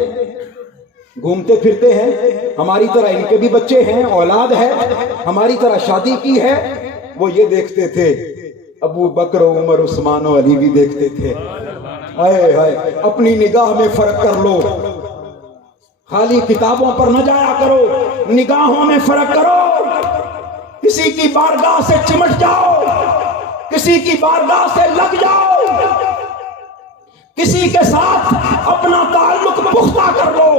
گھومتے پھرتے ہیں، ہماری طرح ان کے بھی بچے ہیں، اولاد ہے، ہماری طرح شادی کی ہے۔ وہ یہ دیکھتے تھے، ابو بکر و عمر عثمان و علی بھی دیکھتے تھے۔ ہائے ہائے، اپنی نگاہ میں فرق کر لو، خالی کتابوں پر نہ جایا کرو، نگاہوں میں فرق کرو۔ کسی کی بارگاہ سے چمٹ جاؤ، کسی کی بارگاہ سے لگ جاؤ، کسی کے ساتھ اپنا تعلق پختہ کر لو۔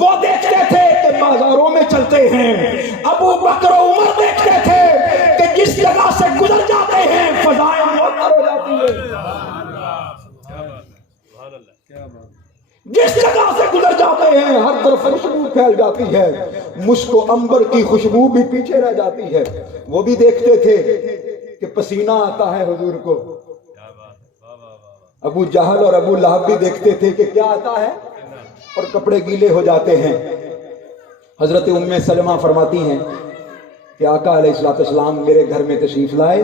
وہ دیکھتے تھے کہ بازاروں میں چلتے ہیں، ابو بکر و عمر دیکھتے تھے کہ جس جگہ سے گزر جاتے ہیں فضائیں معطر ہو جاتی ہیں، جس جگہ سے گزر جاتے ہیں ہر طرف خوشبو پھیل جاتی ہے، مشک و عنبر کی خوشبو بھی پیچھے رہ جاتی ہے۔ وہ بھی دیکھتے تھے کہ پسینہ آتا ہے حضور کو۔ ابو جہل اور ابو لہب بھی دیکھتے تھے کہ کیا آتا ہے، اور کپڑے گیلے ہو جاتے ہیں۔ حضرت ام سلمہ فرماتی ہیں کہ آقا علیہ السلام میرے گھر میں تشریف لائے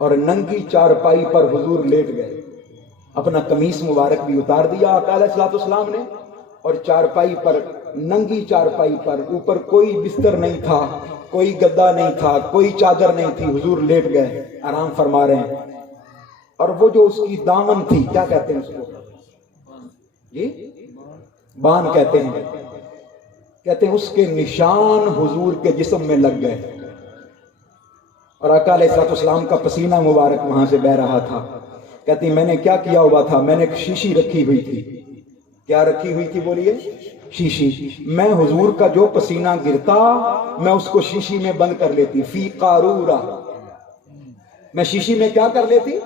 اور ننگی چارپائی پر حضور لیٹ گئے، اپنا قمیص مبارک بھی اتار دیا آقا علیہ السلام نے، اور چارپائی پر, ننگی چارپائی پر, اوپر کوئی بستر نہیں تھا, کوئی گدا نہیں تھا, کوئی چادر نہیں تھی, حضور لیٹ گئے, آرام فرما رہے ہیں. اور وہ جو اس کی دامن تھی, کیا کہتے ہیں اس کو جی, بان کہتے ہیں, کہتے ہیں اس کے نشان حضور کے جسم میں لگ گئے. اور آقا علیہ الصلوۃ والسلام کا پسینہ مبارک وہاں سے بہ رہا تھا. کہتی میں نے کیا کیا ہوا تھا, میں نے ایک شیشی رکھی ہوئی تھی. کیا رکھی ہوئی تھی بولیے؟ شیشی. میں حضور کا جو پسینہ گرتا میں اس کو شیشی میں بند کر لیتی, فی قارورہ, میں شیشی میں کیا کر لیتی؟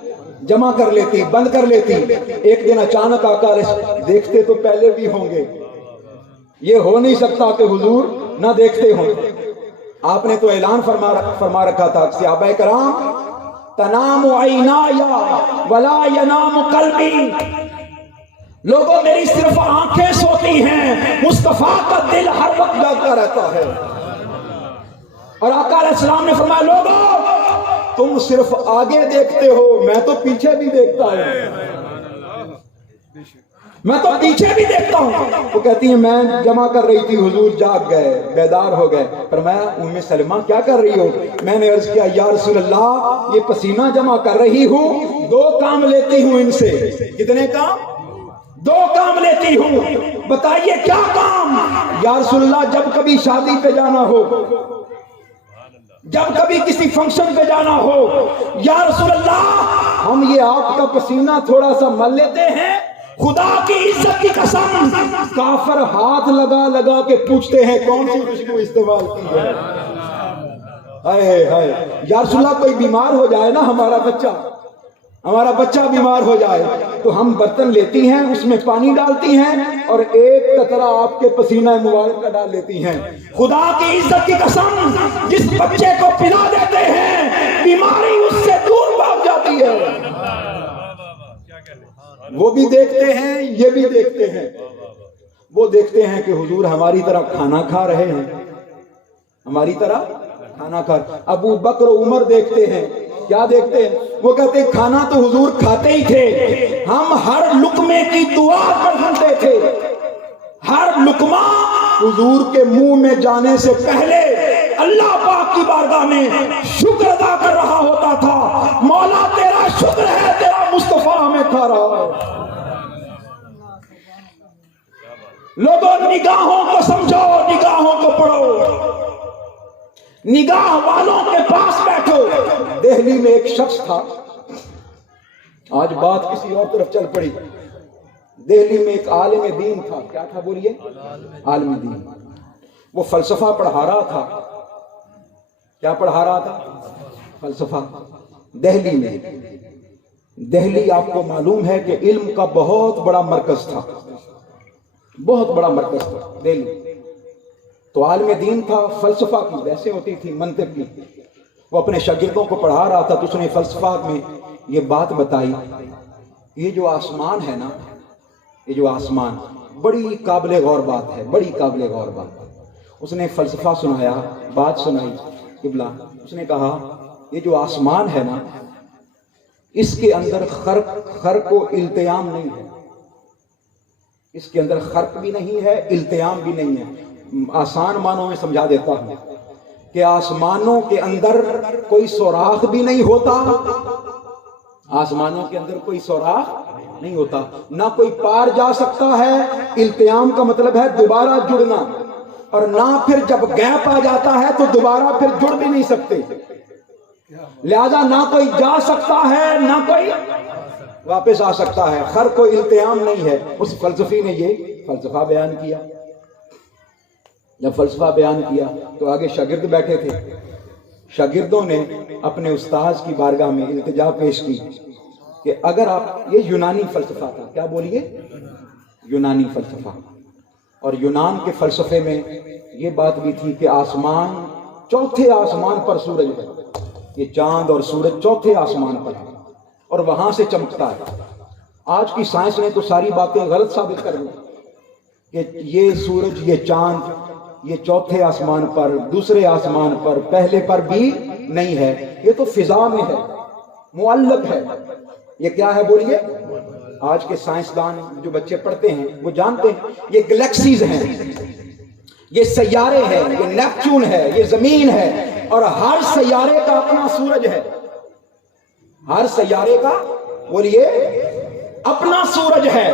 جمع کر لیتی, بند کر لیتی. ایک دن اچانک آقا دیکھتے تو پہلے بھی ہوں گے, یہ ہو نہیں سکتا کہ حضور نہ دیکھتے ہوں. آپ نے تو اعلان فرما رکھا تھا, صحابہ کرام تنام عینایا ولا ینام قلبی, لوگوں میری صرف آنکھیں سوتی ہیں, مصطفیٰ کا دل ہر وقت جاگتا رہتا ہے. اور آقا علیہ السلام نے فرمایا لوگوں تم صرف آگے دیکھتے ہو, میں تو پیچھے بھی دیکھتا ہوں, میں تو پیچھے بھی دیکھتا ہوں. وہ کہتی ہیں میں جمع کر رہی تھی, حضور جاگ گئے, بیدار ہو گئے. فرمایا ام سلمہ کیا کر رہی ہو؟ میں نے عرض کیا یا رسول اللہ یہ پسینہ جمع کر رہی ہوں, 2 کام لیتی ہوں ان سے. کتنے کام؟ 2 کام لیتی ہوں. بتائیے کیا کام؟ یا رسول اللہ جب کبھی شادی پہ جانا ہو, جب کبھی کسی فنکشن پہ جانا ہو, یا رسول اللہ ہم یہ آپ کا پسینہ تھوڑا سا مل لیتے ہیں, خدا کی عزت کی قسم کافر ہاتھ لگا لگا کے پوچھتے ہیں کون سی خوشبو استعمال کی ہے. ہائے ہائے یا رسول اللہ کوئی بیمار ہو جائے نا, ہمارا بچہ بیمار ہو جائے تو ہم برتن لیتی ہیں, اس میں پانی ڈالتی ہیں اور ایک قطرہ آپ کے پسینہ مبارک کا ڈال لیتی ہیں. خدا کی عزت کی قسم جس بچے کو پلا دیتے ہیں بیماری اس سے دور بھاگ جاتی ہے. وہ بھی دیکھتے ہیں, یہ بھی دیکھتے ہیں. وہ دیکھتے ہیں کہ حضور ہماری طرح کھانا کھا رہے ہیں, ہماری طرح کھانا کھا. ابو بکر و عمر دیکھتے ہیں, کیا دیکھتے ہیں؟ وہ کہتے ہیں کھانا تو حضور کھاتے ہی تھے, ہم ہر لقمے کی دعا پڑھتے تھے. ہر لقمہ حضور کے منہ میں جانے سے پہلے اللہ پاک کی بارگاہ میں شکر ادا کر رہا ہوتا تھا, مولا تیرا شکر ہے تیرا مصطفیٰ ہمیں کھا رہا ہے. لوگوں نگاہوں کو سمجھو, نگاہوں کو پڑھو, نگاہ والوں کے پاس بیٹھو. دہلی میں ایک شخص تھا, آج بات کسی اور طرف چل پڑی. دہلی میں ایک عالم دین تھا, کیا تھا بولیے؟ عالم دین. وہ فلسفہ پڑھا رہا تھا. کیا پڑھا رہا تھا؟ فلسفہ. دہلی میں, دہلی آپ کو معلوم ہے کہ علم کا بہت بڑا مرکز تھا, بہت بڑا مرکز تھا دہلی. تو عالم دین تھا, فلسفہ کی بحثیں ہوتی تھی, منطق کی. وہ اپنے شاگردوں کو پڑھا رہا تھا تو اس نے فلسفہ میں یہ بات بتائی, یہ جو آسمان ہے نا, یہ جو آسمان بڑی قابل غور بات ہے, بڑی قابل غور بات. اس نے فلسفہ سنایا, بات سنائی قبلہ. اس نے کہا یہ جو آسمان ہے نا اس کے اندر خرق و التیام نہیں ہے, اس کے اندر خرق بھی نہیں ہے, التیام بھی نہیں ہے. آسان معنوں میں سمجھا دیتا ہوں کہ آسمانوں کے اندر کوئی سوراخ بھی نہیں ہوتا, آسمانوں کے اندر کوئی سوراخ نہیں ہوتا, نہ کوئی پار جا سکتا ہے. التیام کا مطلب ہے دوبارہ جڑنا, اور نہ پھر جب گیپ آ جاتا ہے تو دوبارہ پھر جڑ بھی نہیں سکتے. لہذا نہ کوئی جا سکتا ہے نہ کوئی واپس آ سکتا ہے. خرق و التیام نہیں ہے. اس فلسفی نے یہ فلسفہ بیان کیا. جب فلسفہ بیان کیا تو آگے شاگرد بیٹھے تھے. شاگردوں نے اپنے استاذ کی بارگاہ میں التجا پیش کی کہ اگر آپ, یہ یونانی فلسفہ تھا, کیا بولیے؟ یونانی فلسفہ. اور یونان کے فلسفے میں یہ بات بھی تھی کہ آسمان, چوتھے آسمان پر سورج ہے, یہ چاند اور سورج چوتھے آسمان پر ہے اور وہاں سے چمکتا ہے. آج کی سائنس نے تو ساری باتیں غلط ثابت کر دی کہ یہ سورج, یہ چاند, یہ چوتھے آسمان پر, دوسرے آسمان پر, پہلے پر بھی نہیں ہے. یہ تو فضا میں ہے, معلق ہے. یہ کیا ہے بولیے؟ آج کے سائنسدان جو بچے پڑھتے ہیں وہ جانتے ہیں یہ گلیکسیز ہیں، یہ سیارے ہیں، یہ نیپچون ہے، یہ زمین ہے، اور ہر سیارے کا اپنا سورج ہے، ہر سیارے کا بولیے اپنا سورج ہے۔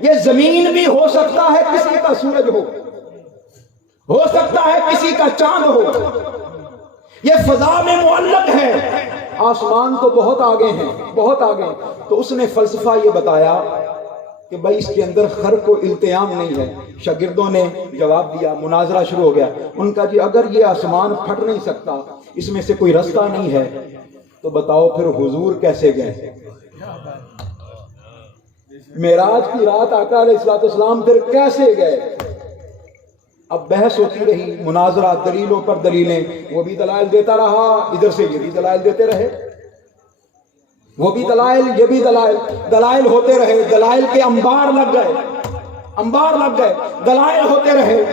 یہ زمین بھی ہو سکتا ہے کسی کا سورج ہو سکتا ہے کسی کا چاند ہو، یہ فضا میں معلق ہے، آسمان تو بہت آگے ہیں، بہت آگے۔ تو اس نے فلسفہ یہ بتایا کہ بھائی اس کے اندر خرق و التیام نہیں ہے۔ شاگردوں نے جواب دیا، مناظرہ شروع ہو گیا ان کا، جی اگر یہ آسمان پھٹ نہیں سکتا، اس میں سے کوئی رستہ نہیں ہے، تو بتاؤ پھر حضور کیسے گئے؟ معراج کی رات آقا علیہ الصلوۃ والسلام پھر کیسے گئے؟ اب بحث ہوتی رہی، مناظرہ، دلیلوں پر دلیلیں، وہ بھی دلائل دیتا رہا، ادھر سے یہ بھی دلائل دیتے رہے، وہ بھی دلائل، یہ بھی دلائل ہوتے رہے، دلائل کے انبار لگ گئے، دلائل ہوتے رہے،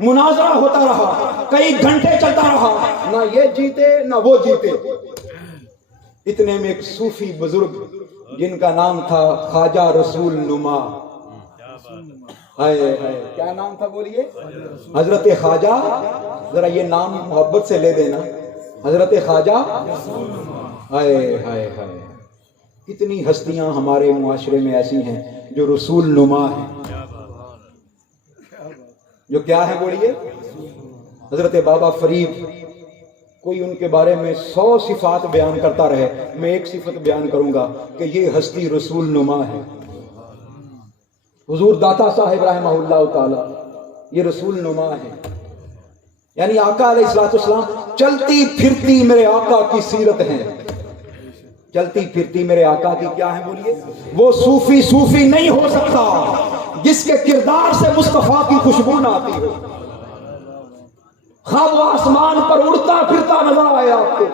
مناظرہ ہوتا رہا، کئی گھنٹے چلتا رہا، نہ یہ جیتے نہ وہ جیتے۔ اتنے میں ایک صوفی بزرگ جن کا نام تھا خواجہ رسول نما، کیا نام تھا بولیے؟ حضرت خواجہ، ذرا یہ نام محبت سے لے دینا، حضرت خواجہ۔ ہائے ہائے ہائے، کتنی ہستیاں ہمارے معاشرے میں ایسی ہیں جو رسول نما ہیں، جو کیا ہے بولیے؟ حضرت بابا فرید، کوئی ان کے بارے میں 100 صفات بیان کرتا رہے، میں ایک صفت بیان کروں گا کہ یہ ہستی رسول نما ہے۔ حضور داتا صاحب رحمہ اللہ تعالی یہ رسول نما ہے، یعنی آقا علیہ الصلوۃ والسلام چلتی پھرتی میرے آقا کی سیرت ہیں، چلتی پھرتی میرے آقا کی کیا ہے بولیے؟ وہ صوفی نہیں ہو سکتا جس کے کردار سے مصطفیٰ کی خوشبو نہ آتی ہو۔ خواب و آسمان پر اڑتا پھرتا نظر آیا آپ کو،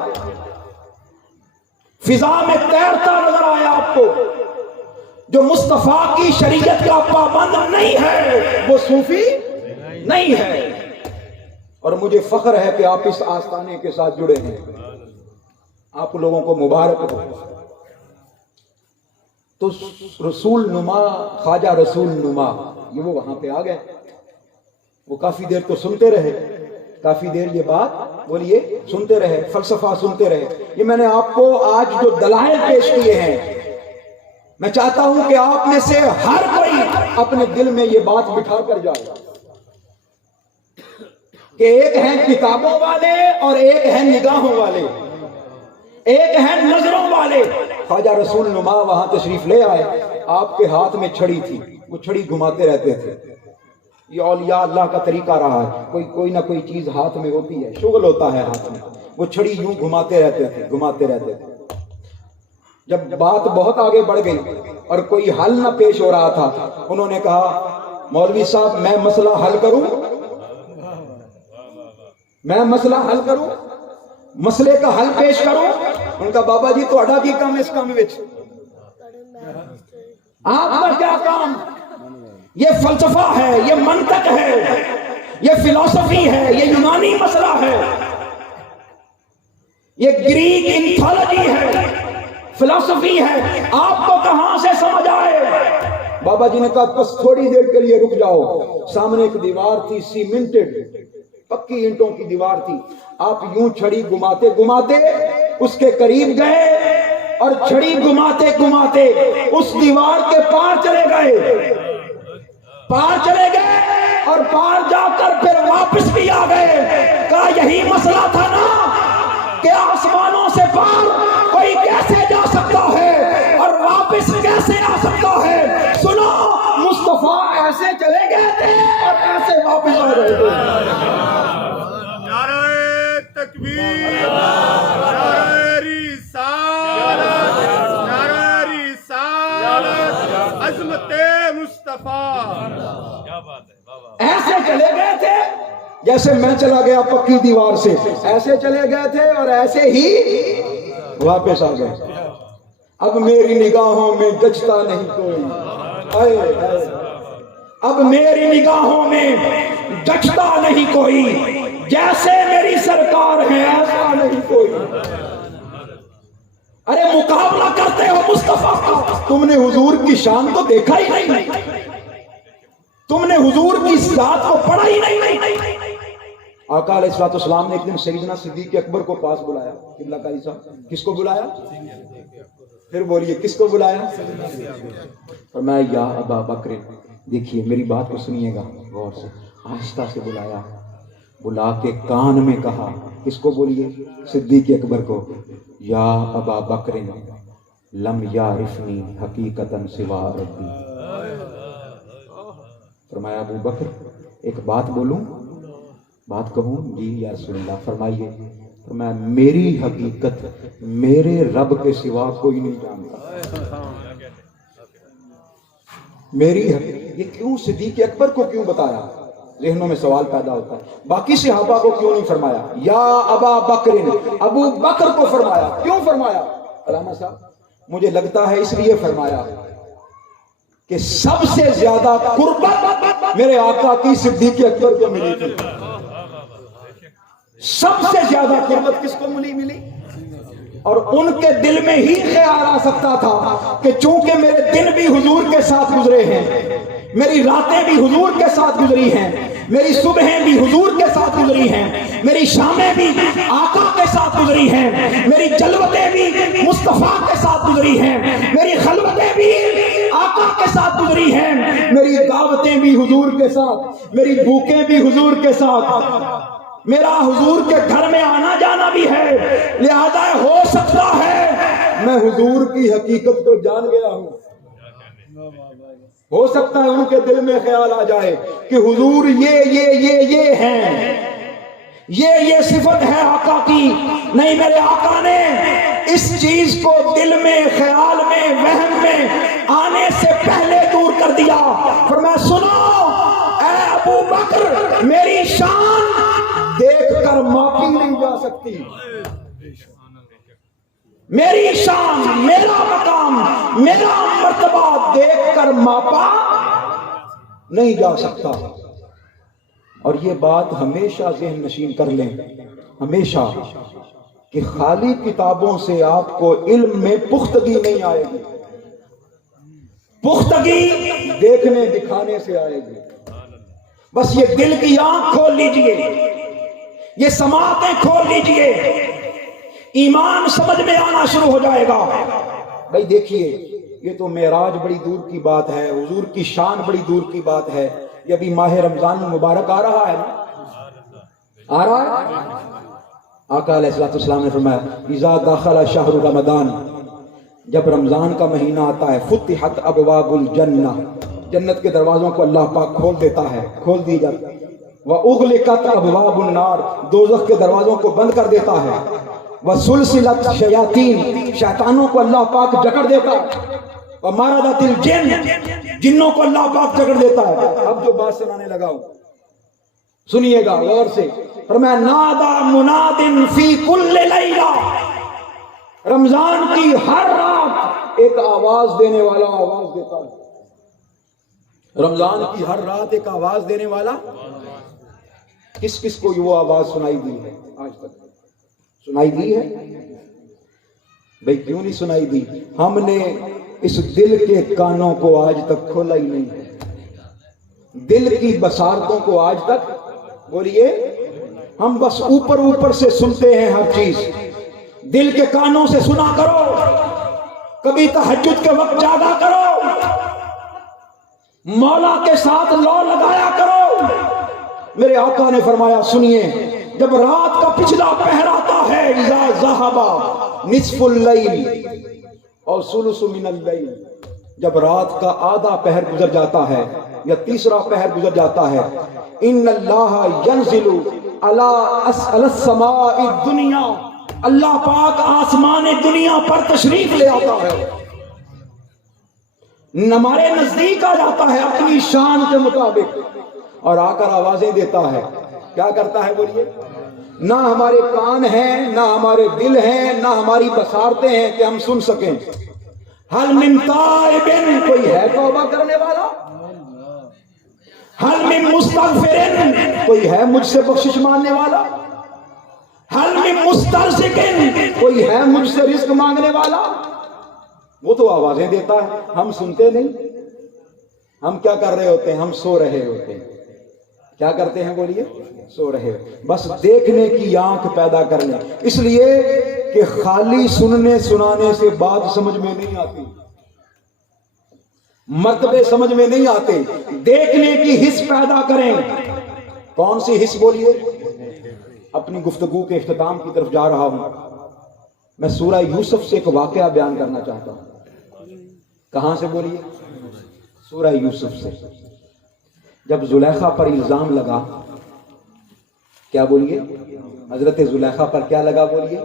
فضا میں تیرتا نظر آیا آپ کو، جو مصطفیٰ کی شریعت کا پابند نہیں ہے وہ صوفی نہیں ہے۔ اور مجھے فخر ہے کہ آپ اس آستانے کے ساتھ جڑے ہیں، آپ لوگوں کو مبارک ہو۔ تو رسول نما، خواجہ رسول نما، یہ وہ وہاں پہ آ گئے، وہ کافی دیر تو سنتے رہے، کافی دیر یہ بات بولیے سنتے رہے، فلسفہ سنتے رہے۔ یہ میں نے آپ کو آج جو دلائل پیش کیے ہیں، میں چاہتا ہوں کہ آپ میں سے ہر کوئی اپنے دل میں یہ بات بٹھا کر جائے کہ ایک ہیں کتابوں والے اور ایک ہیں نگاہوں والے، ایک ہیں نظروں والے۔ خواجہ رسول نما وہاں تشریف لے آئے، آپ کے ہاتھ میں چھڑی تھی، وہ چھڑی گھماتے رہتے تھے۔ یہ اولیاء اللہ کا طریقہ رہا ہے، کوئی نہ کوئی چیز ہاتھ میں ہوتی ہے، شغل ہوتا ہے ہاتھ میں، وہ چھڑی یوں گھماتے رہتے تھے۔ جب بات بہت آگے بڑھ گئی اور کوئی حل نہ پیش ہو رہا تھا، انہوں نے کہا مولوی صاحب میں مسئلہ حل کروں، میں مسئلہ حل کروں، مسئلے کا حل پیش کروں۔ ان کا بابا جی تہاڈا کی کام اس کام وچ، آپ کا کیا کام؟ یہ فلسفہ ہے، یہ منطق ہے، یہ فلسفی ہے، یہ یونانی مسئلہ ہے، یہ گریک انتھولوجی ہے، فلسفی ہے، آپ کو کہاں سے سمجھ آئے؟ بابا جی نے کہا بس تھوڑی دیر کے لیے رک جاؤ۔ سامنے ایک دیوار تھی، سیمنٹڈ، پکی اینٹوں کی دیوار تھی، آپ یوں چھڑی گھماتے گھماتے اس کے قریب گئے اور چھڑی گھماتے گھماتے اس دیوار کے پار چلے گئے اور پار جا کر پھر واپس بھی آ گئے۔ کہا یہی مسئلہ تھا نا کہ آسمانوں سے پار کوئی کیسے جا سکتا ہے اور واپس کیسے آ سکتا ہے؟ سنو، مصطفیٰ ایسے چلے گئے تھے اور ایسے واپس آ رہے تھے۔ نعرہ تکبیر، نعرہ رسالت، نعرہ رسالت، عظمت مصطفیٰ۔ ایسے چلے گئے تھے جیسے میں چلا گیا پکی دیوار سے، ایسے چلے گئے تھے اور ایسے ہی واپس آ گئے۔ اب میری نگاہوں میں جچتا نہیں کوئی، اب میری نگاہوں میں جچتا نہیں کوئی، جیسے میری سرکار ہے ایسا نہیں کوئی۔ ارے مقابلہ کرتے ہو مصطفیٰ کا، تم نے حضور کی شان تو دیکھا ہی نہیں، تم نے حضور کی ذات کو پڑھا ہی نہیں۔ آقا علیہ الصلوۃ والسلام نے ایک دن سیدنا صدیق اکبر کو پاس بلایا، قبلہ کاری صاحب، کس کو بلایا؟ پھر بولیے کس کو بلایا؟ فرمایا یا ابا بکر، دیکھیے میری بات کو سنیے گا غور سے، آہستہ سے بلایا، بلا کے کان میں کہا، کس کو بولیے؟ صدیق اکبر کو، یا ابا بکر لم یعرفنی حقیقتاً سوا ربی۔ فرمایا ابو بکر ایک بات بولوں، بات کہوں؟ جی یا رسول اللہ، فرمائیے۔ فرمایا میری حقیقت میرے رب کے سوا کوئی نہیں جانتا، میری حقیقت۔ یہ کیوں صدیق اکبر کو کیوں بتایا؟ ذہنوں میں سوال پیدا ہوتا ہے، باقی صحابہ کو کیوں نہیں فرمایا؟ یا ابا بکر، ابو بکر کو فرمایا، کیوں فرمایا؟ علامہ صاحب مجھے لگتا ہے اس لیے فرمایا کہ سب سے زیادہ قربت میرے آقا کی صدیق اکبر کو ملی تھی، سب سے زیادہ قربت کس کو ملی؟ اور ان کے دل میں ہی خیال آ سکتا تھا کہ چونکہ میرے دن بھی حضور کے ساتھ گزرے ہیں، میری راتیں بھی حضور کے ساتھ گزری ہیں، میری صبحیں بھی حضور کے ساتھ گزری ہیں، میری شامیں بھی آقا کے ساتھ گزری ہیں، میری جلوتیں بھی مصطفیٰ کے ساتھ گزری ہیں، میری خلوتیں بھی آقا کے ساتھ گزری ہیں، میری دعوتیں بھی حضور کے ساتھ، میری بھوکیں بھی حضور کے ساتھ، میرا حضور کے گھر میں آنا جانا بھی ہے، لہذا ہو سکتا ہے میں حضور کی حقیقت کو جان گیا ہوں۔ ہو سکتا ہے ان کے دل میں خیال آ جائے کہ حضور یہ ہیں، یہ صفت ہے آقا کی۔ نہیں، میرے آقا نے اس چیز کو دل میں، خیال میں، وہم میں آنے سے پہلے دور کر دیا۔ فرمایا سنو اے ابو بکر، میری شان دیکھ کر ماپی نہیں جا سکتی، میری شان، میرا مقام، میرا مرتبہ دیکھ کر ماپا نہیں جا سکتا۔ اور یہ بات ہمیشہ ذہن نشین کر لیں، ہمیشہ، کہ خالی کتابوں سے آپ کو علم میں پختگی نہیں آئے گی، پختگی دیکھنے دکھانے سے آئے گی۔ بس یہ دل کی آنکھ کھول لیجئے، یہ سماعتیں کھول لیجئے، ایمان سمجھ میں آنا شروع ہو جائے گا۔ بھائی دیکھیے، یہ تو معراج بڑی دور کی بات ہے، حضور کی شان بڑی دور کی بات ہے، یہ ابھی ماہ رمضان مبارک آ رہا ہے نا، آ رہا ہے۔ آقا علیہ الصلوۃ والسلام نے فرمایا اذا دخل شہر رمضان، جب رمضان کا مہینہ آتا ہے، فتحت ابواب الجنہ، جنت کے دروازوں کو اللہ پاک کھول دیتا ہے، کھول دی جاتی ہے۔ وَأُغْلِقَتْ أَبْوَابُ النَّارِ، دوزخ کے دروازوں کو بند کر دیتا ہے۔ وَسُلْسِلَتْ شَيَاطِينَ، شیطانوں کو اللہ پاک جکڑ دیتا ہے۔ وَمَرَدَتِ الْجِنَّ، جنوں کو اللہ پاک جکڑ دیتا ہے۔ اب جو بات سنانے لگا ہوں سنیے گا غور سے۔ فرمایا نَادَى مُنَادٍ فِي كُلِّ لَيْلَةٍ، رمضان کی ہر رات ایک آواز دینے والا آواز دیتا ہے، رمضان کی ہر رات ایک آواز دینے والا۔ کس کس کو وہ آواز سنائی دی ہے؟ آج تک سنائی دی ہے؟ بھئی کیوں نہیں سنائی دی؟ ہم نے اس دل کے کانوں کو آج تک کھولا ہی نہیں ہے، دل کی بصارتوں کو آج تک، بولیے، ہم بس اوپر اوپر سے سنتے ہیں ہر چیز۔ دل کے کانوں سے سنا کرو، کبھی تہجد کے وقت جاگا کرو، مولا کے ساتھ لو لگایا کرو۔ میرے آقا نے فرمایا سنیے، جب رات کا پچھلا پہر آتا ہے، اذا ذهب نصف اللیل اور ثلث من اللیل، جب رات کا آدھا پہر گزر جاتا ہے یا تیسرا پہر گزر جاتا ہے، ان اللہ ینزل علی السماء الدنیا، اللہ پاک آسمان دنیا پر تشریف لے آتا ہے، ہمارے نزدیک آ جاتا ہے اپنی شان کے مطابق، اور آ کر آوازیں دیتا ہے۔ کیا کرتا ہے بولیے؟ نہ ہمارے کان ہیں، نہ ہمارے دل ہیں، نہ ہماری بصارتیں ہیں کہ ہم سن سکیں۔ حل من تائب، کوئی ہے توبہ کرنے والا؟ حل من مستغفر، کوئی ہے مجھ سے بخشش مانگنے والا؟ حل من مسترزق، کوئی ہے مجھ سے رزق مانگنے والا؟ وہ تو آوازیں دیتا ہے، ہم سنتے نہیں. ہم کیا کر رہے ہوتے ہیں؟ ہم سو رہے ہوتے ہیں. کیا کرتے ہیں بولیے؟ سو رہے ہوتے. بس دیکھنے کی آنکھ پیدا کر لیں، اس لیے کہ خالی سننے سنانے سے بات سمجھ میں نہیں آتی، مرتبے سمجھ میں نہیں آتے. دیکھنے کی حس پیدا کریں. کون سی حس بولیے؟ اپنی گفتگو کے اختتام کی طرف جا رہا ہوں. میں سورہ یوسف سے ایک واقعہ بیان کرنا چاہتا ہوں. کہاں سے بولیے؟ سورہ یوسف سے. جب زلیخا پر الزام لگا، کیا بولیے؟ حضرت زلیخا پر کیا لگا بولیے؟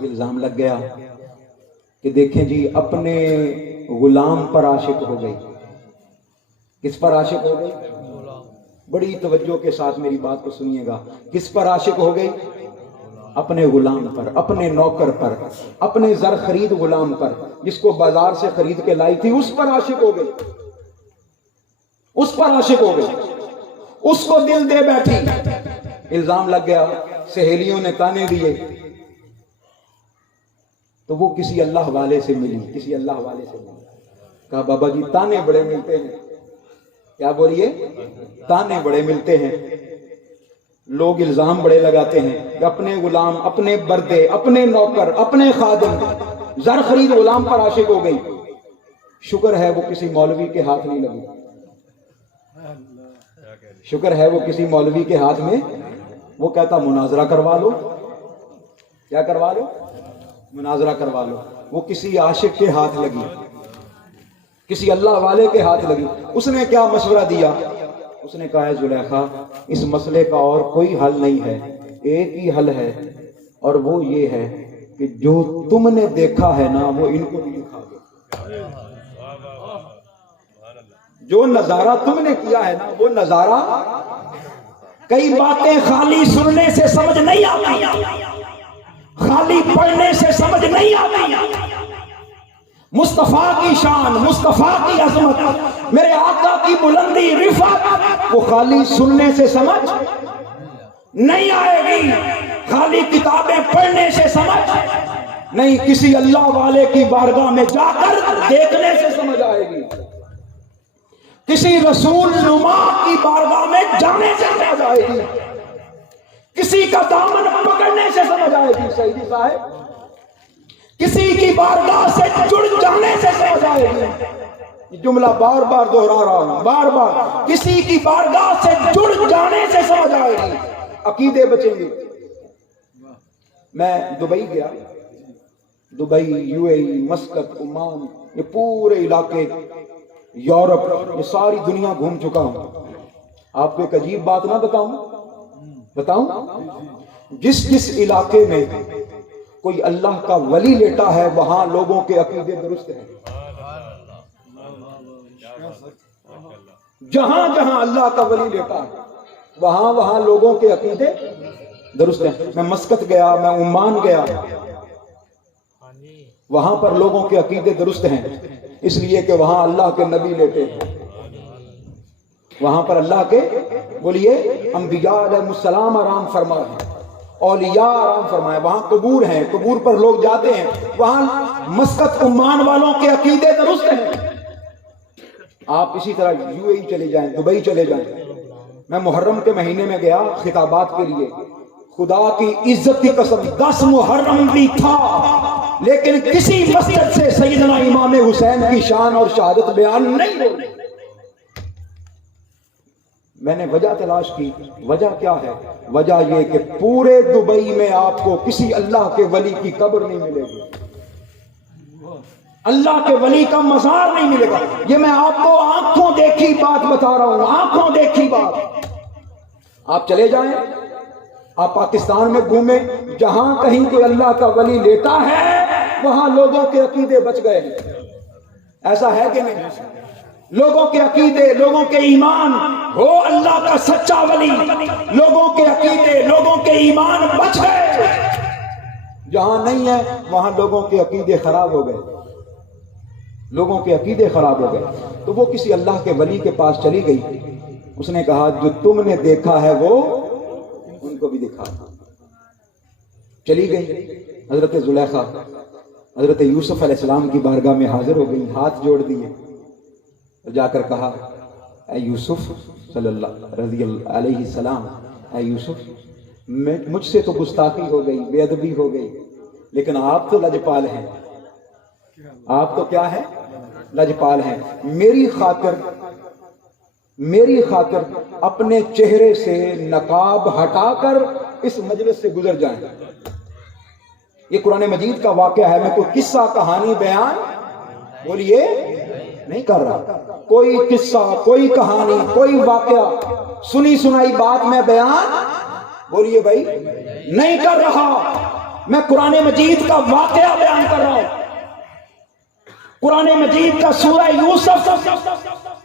الزام لگ گیا کہ دیکھیں جی اپنے غلام پر عاشق ہو گئی. کس پر عاشق ہو گئی؟ بڑی توجہ کے ساتھ میری بات کو سنیے گا. کس پر عاشق ہو گئی؟ اپنے غلام پر، اپنے نوکر پر، اپنے زر خرید غلام پر، جس کو بازار سے خرید کے لائی تھی، اس پر عاشق ہو گئی. اس پر عاشق ہو گئی، اس کو دل دے بیٹھی. الزام لگ گیا، سہیلیوں نے تانے دیے، تو وہ کسی اللہ والے سے ملی. کسی اللہ والے سے ملی. کہا بابا جی تانے بڑے ملتے ہیں. کیا بولیے؟ تانے بڑے ملتے ہیں. لوگ الزام بڑے لگاتے ہیں کہ اپنے غلام، اپنے بردے، اپنے نوکر، اپنے خادم، زر خرید غلام پر عاشق ہو گئی. شکر ہے وہ کسی مولوی کے ہاتھ نہیں لگی. شکر ہے وہ کسی مولوی کے ہاتھ میں، وہ کہتا مناظرہ کروا لو. کیا کروا لو؟ مناظرہ کروا لو. وہ کسی عاشق کے ہاتھ لگی، کسی اللہ والے کے ہاتھ لگی. اس نے کیا مشورہ دیا؟ اس نے کہا ہے زلیخا اس مسئلے کا اور کوئی حل نہیں ہے، ایک ہی حل ہے، اور وہ یہ ہے کہ جو تم نے دیکھا ہے نا وہ ان کو بھی دکھا دو. جو نظارہ تم نے کیا ہے نا وہ نظارہ. کئی باتیں خالی سننے سے سمجھ نہیں آتی، خالی پڑھنے سے سمجھ نہیں آتی. مصطفیٰ کی شان، مصطفیٰ کی عظمت، میرے آقا کی بلندی، رفعت، وہ خالی سننے سے سمجھ نہیں آئے گی، خالی کتابیں پڑھنے سے سمجھ نہیں، کسی اللہ والے کی بارگاہ میں جا کر دیکھنے سے سمجھ آئے گی، کسی رسول نما کی بارگاہ میں جانے سے سمجھ آئے گی، کسی کا دامن پکڑنے سے سمجھ آئے گی. سیدی صاحب کسی کی بارگاہ سے جڑ جانے سے سمجھ آئے گی. یہ جملہ بار بار دہرا رہا ہوں، بار بار. کسی کی بارگاہ سے جڑ جانے سے سمجھ آئے گی. عقیدے بچیں گے. میں دبئی گیا، Dubai, you a E, Muscat, Oman, یہ پورے علاقے، یورپ، یہ ساری دنیا گھوم چکا ہوں. آپ کو ایک عجیب بات نہ بتاؤں؟ جس علاقے میں کوئی اللہ کا ولی لیٹا ہے وہاں لوگوں کے عقیدے درست ہیں. جہاں جہاں اللہ کا ولی لیٹا ہے وہاں لوگوں کے عقیدے درست ہیں. میں مسقط گیا، میں عمان گیا، وہاں پر لوگوں کے عقیدے درست ہیں، اس لیے کہ وہاں اللہ کے نبی لیٹے ہیں. وہاں پر اللہ کے بولیے انبیاء علیہ السلام آرام فرما ہے، اولیاء آرام فرمائے. وہاں قبور ہیں، قبور پر لوگ جاتے ہیں. وہاں مسقط عمان والوں کے عقیدے درست ہیں. آپ اسی طرح یو اے ای چلے جائیں، دبئی چلے جائیں. میں محرم کے مہینے میں گیا خطابات کے لیے. خدا کی عزت کی قسم 10 محرم بھی تھا لیکن کسی مسجد سے سیدنا امام حسین کی شان اور شہادت بیان نہیں ہوئی. میں نے وجہ تلاش کی. وجہ کیا ہے؟ وجہ یہ کہ پورے دبئی میں آپ کو کسی اللہ کے ولی کی قبر نہیں ملے گی، اللہ کے ولی کا مزار نہیں ملے گا. یہ میں آپ کو آنکھوں دیکھی بات بتا رہا ہوں، آنکھوں دیکھی بات. آپ چلے جائیں، آپ پاکستان میں گھومیں، جہاں کہیں کوئی اللہ کا ولی لیٹا ہے وہاں لوگوں کے عقیدے بچ گئے ہیں. ایسا ہے کہ نہیں؟ لوگوں کے عقیدے، لوگوں کے ایمان، ہو اللہ کا سچا ولی، لوگوں کے عقیدے، لوگوں کے ایمان بچ گئے. جہاں نہیں ہے وہاں لوگوں کے عقیدے خراب ہو گئے، لوگوں کے عقیدے خراب ہو گئے. تو وہ کسی اللہ کے ولی کے پاس چلی گئی. اس نے کہا جو تم نے دیکھا ہے وہ ان کو بھی دکھا. چلی گئی. حضرت زلیخا حضرت یوسف علیہ السلام کی بارگاہ میں حاضر ہو گئی, ہاتھ جوڑ دیے اور جا کر کہا اے یوسف صلی اللہ رضی اللہ علیہ السلام, اے یوسف مجھ سے تو گستاخی ہو گئی, بے ادبی ہو گئی, لیکن آپ تو لجپال ہیں, آپ تو کیا ہیں, لجپال ہیں. میری خاطر اپنے چہرے سے نقاب ہٹا کر اس مجلس سے گزر جائیں. یہ قرآن مجید کا واقعہ ہے, میں کوئی قصہ کہانی بیان بولیے نہیں کر رہا. کوئی قصہ, کوئی کہانی, کوئی واقعہ, سنی سنائی بات میں بیان بولیے بھائی نہیں کر رہا. میں قرآن مجید کا واقعہ بیان کر رہا ہوں. قرآن مجید کا سورہ یوسف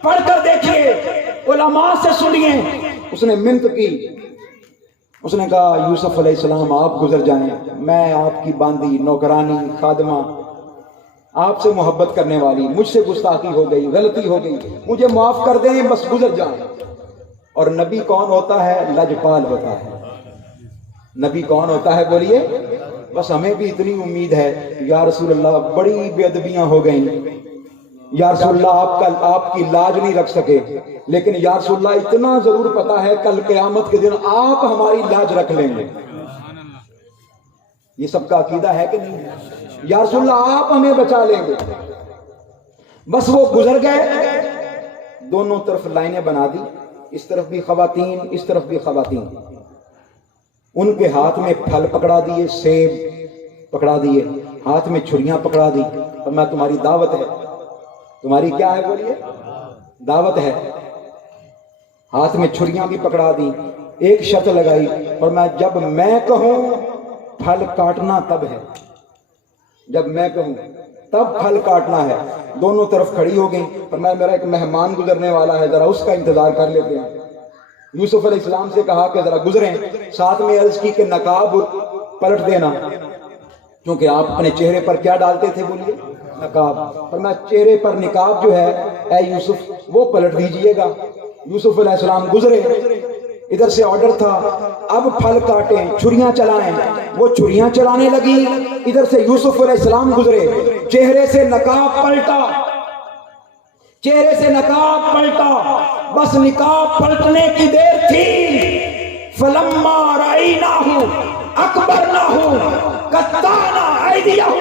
پڑھ کر دیکھیے, علماء سے سنیے. اس نے منت کی, اس نے کہا یوسف علیہ السلام آپ گزر جائیں, میں آپ کی باندی, نوکرانی, خادمہ, آپ سے محبت کرنے والی, مجھ سے گستاخی ہو گئی, غلطی ہو گئی, مجھے معاف کر دیں, بس گزر جائیں. اور نبی کون ہوتا ہے؟ لجپال ہوتا ہے. نبی کون ہوتا ہے بولیے؟ بس ہمیں بھی اتنی امید ہے یا رسول اللہ بڑی بے ادبیاں ہو گئیں, یا رسول اللہ آپ کی لاج نہیں رکھ سکے, لیکن یا رسول اللہ اتنا ضرور پتا ہے کل قیامت کے دن آپ ہماری لاج رکھ لیں گے. یہ سب کا عقیدہ ہے کہ نہیں؟ یا رسول اللہ آپ ہمیں بچا لیں گے. بس وہ گزر گئے, دونوں طرف لائنیں بنا دی, اس طرف بھی خواتین, اس طرف بھی خواتین. ان کے ہاتھ میں پھل پکڑا دیے, سیب پکڑا دیے, ہاتھ میں چھریاں پکڑا دی, اور میں تمہاری دعوت ہے. تمہاری کیا ہے بولیے؟ دعوت ہے. ہاتھ میں چھریاں بھی پکڑا دی. ایک شرط لگائی, اور میں جب میں کہوں پھل کاٹنا تب ہے, جب میں کہوں تب پھل کاٹنا ہے. دونوں طرف کھڑی ہو گئیں, اور میرا ایک مہمان گزرنے والا ہے, ذرا اس کا انتظار کر لیتے ہیں. یوسف علیہ السلام سے کہا کہ ذرا گزریں, ساتھ میں عرض کی کہ نقاب پلٹ دینا, کیونکہ آپ اپنے چہرے پر کیا ڈالتے تھے بولیے؟ نقاب. اور میں چہرے پر نقاب جو ہے اے یوسف وہ پلٹ دیجئے گا. یوسف علیہ السلام گزرے, ادھر سے آرڈر تھا اب پھل کاٹیں, چھریاں چلائیں. وہ چھریاں چلانے لگی, ادھر سے یوسف علیہ السلام گزرے, چہرے سے نقاب پلٹا, چہرے سے نقاب پلٹا. بس نقاب پلٹنے کی دیر تھی. فلما رأیناہ اکبرناہ قطعنا ایدیہم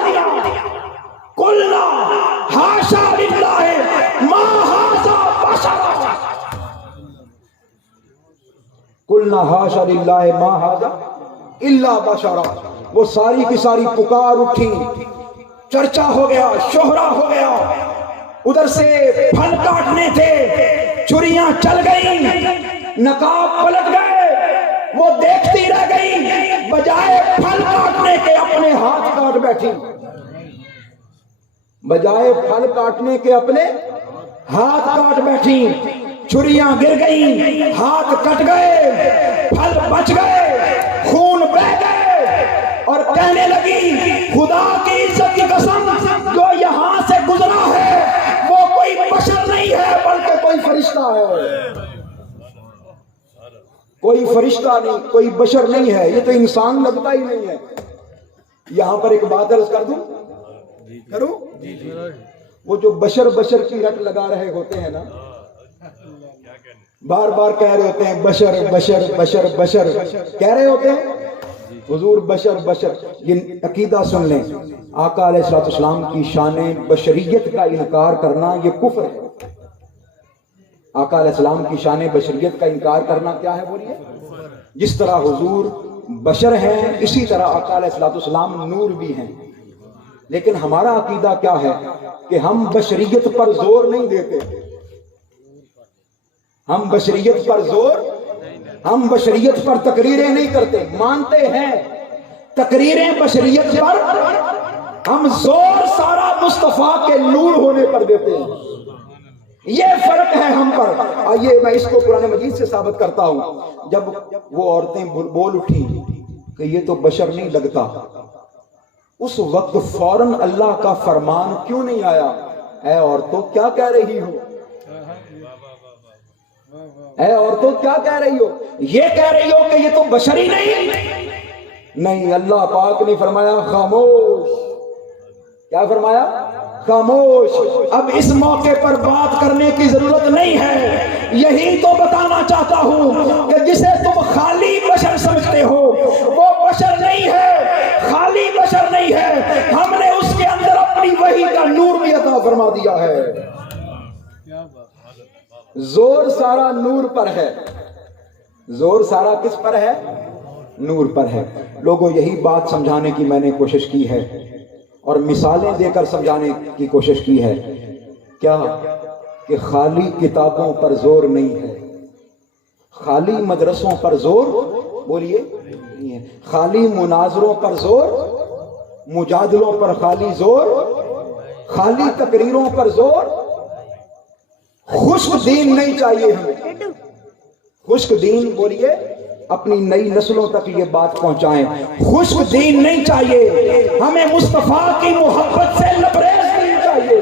قلنا حاشا للہ ما ھذا بشرا, قلنا حاشا للہ ما ھذا الا بشرا. وہ ساری کی ساری پکار اٹھی, چرچا ہو گیا, شہرا ہو گیا. ادھر سے پھل کاٹنے تھے, چھریاں چل گئیں, نقاب پلٹ گئے. وہ دیکھتی رہ گئی, بجائے پھل کاٹنے کے اپنے ہاتھ کاٹ بیٹھی, بجائے پھل کاٹنے کے اپنے ہاتھ کاٹ بیٹھی. چھریاں گر گئیں, ہاتھ کٹ گئے, پھل بچ گئے, خون بہہ گئے, اور کہنے لگی خدا کی عزت کی قسم جو یہاں سے گزرا ہے وہ کوئی بشر نہیں ہے بلکہ کوئی فرشتہ ہے. کوئی فرشتہ نہیں, کوئی بشر نہیں ہے, یہ تو انسان لگتا ہی نہیں ہے. یہاں پر ایک بات عرض کر دوں, کروں؟ وہ جو بشر بشر کی رٹ لگا رہے ہوتے ہیں نا, بار بار کہہ رہے ہوتے ہیں بشر بشر بشر بشر کہہ رہے ہوتے ہیں, حضور بشر بشر. یہ عقیدہ سن لیں, آقا علیہ الصلوۃ والسلام کی شان بشریت کا انکار کرنا یہ کفر ہے. آقا علیہ السلام کی شان بشریت کا انکار کرنا کیا ہے بولیے؟ جس طرح حضور بشر ہیں اسی طرح آقا علیہ الصلوۃ والسلام نور بھی ہیں. لیکن ہمارا عقیدہ کیا ہے کہ ہم بشریت پر زور نہیں دیتے, ہم بشریت پر زور, ہم بشریت پر تقریریں نہیں کرتے. مانتے ہیں تقریریں بشریت پر, ہم زور سارا مصطفیٰ کے نور ہونے پر دیتے ہیں. یہ فرق ہے ہم پر. آئیے میں اس کو قرآن مجید سے ثابت کرتا ہوں. جب وہ عورتیں بول اٹھی کہ یہ تو بشر نہیں لگتا, اس وقت فوراً اللہ کا فرمان کیوں نہیں آیا, اے عورتوں کیا کہہ رہی ہو, اے عورتوں کیا کہہ رہی ہو, یہ کہہ رہی ہو کہ یہ تو بشر ہی نہیں, نہیں، اللہ پاک نے فرمایا خاموش. کیا فرمایا؟ خاموش. اب اس موقع پر بات کرنے کی ضرورت نہیں ہے. یہی تو بتانا چاہتا ہوں کہ جسے تم خالی بشر سمجھتے ہو وہ بشر نہیں ہے، خالی بشر نہیں ہے. ہم نے اس کے اندر اپنی وحی کا نور بھی عطا فرما دیا ہے. زور سارا نور پر ہے. زور سارا کس پر ہے؟ نور پر ہے. لوگوں یہی بات سمجھانے کی میں نے کوشش کی ہے اور مثالیں دے کر سمجھانے کی کوشش کی ہے. کیا کہ خالی کتابوں پر زور نہیں ہے، خالی مدرسوں پر زور بولیے نہیں ہے، خالی مناظروں پر زور، مجادلوں پر خالی زور، خالی تقریروں پر زور. خشک دین نہیں چاہیے ہمیں. خشک دین بولیے، اپنی نئی نسلوں تک یہ بات پہنچائیں. خشک دین نہیں چاہیے ہمیں، مصطفیٰ کی محبت سے لبریز دین چاہیے.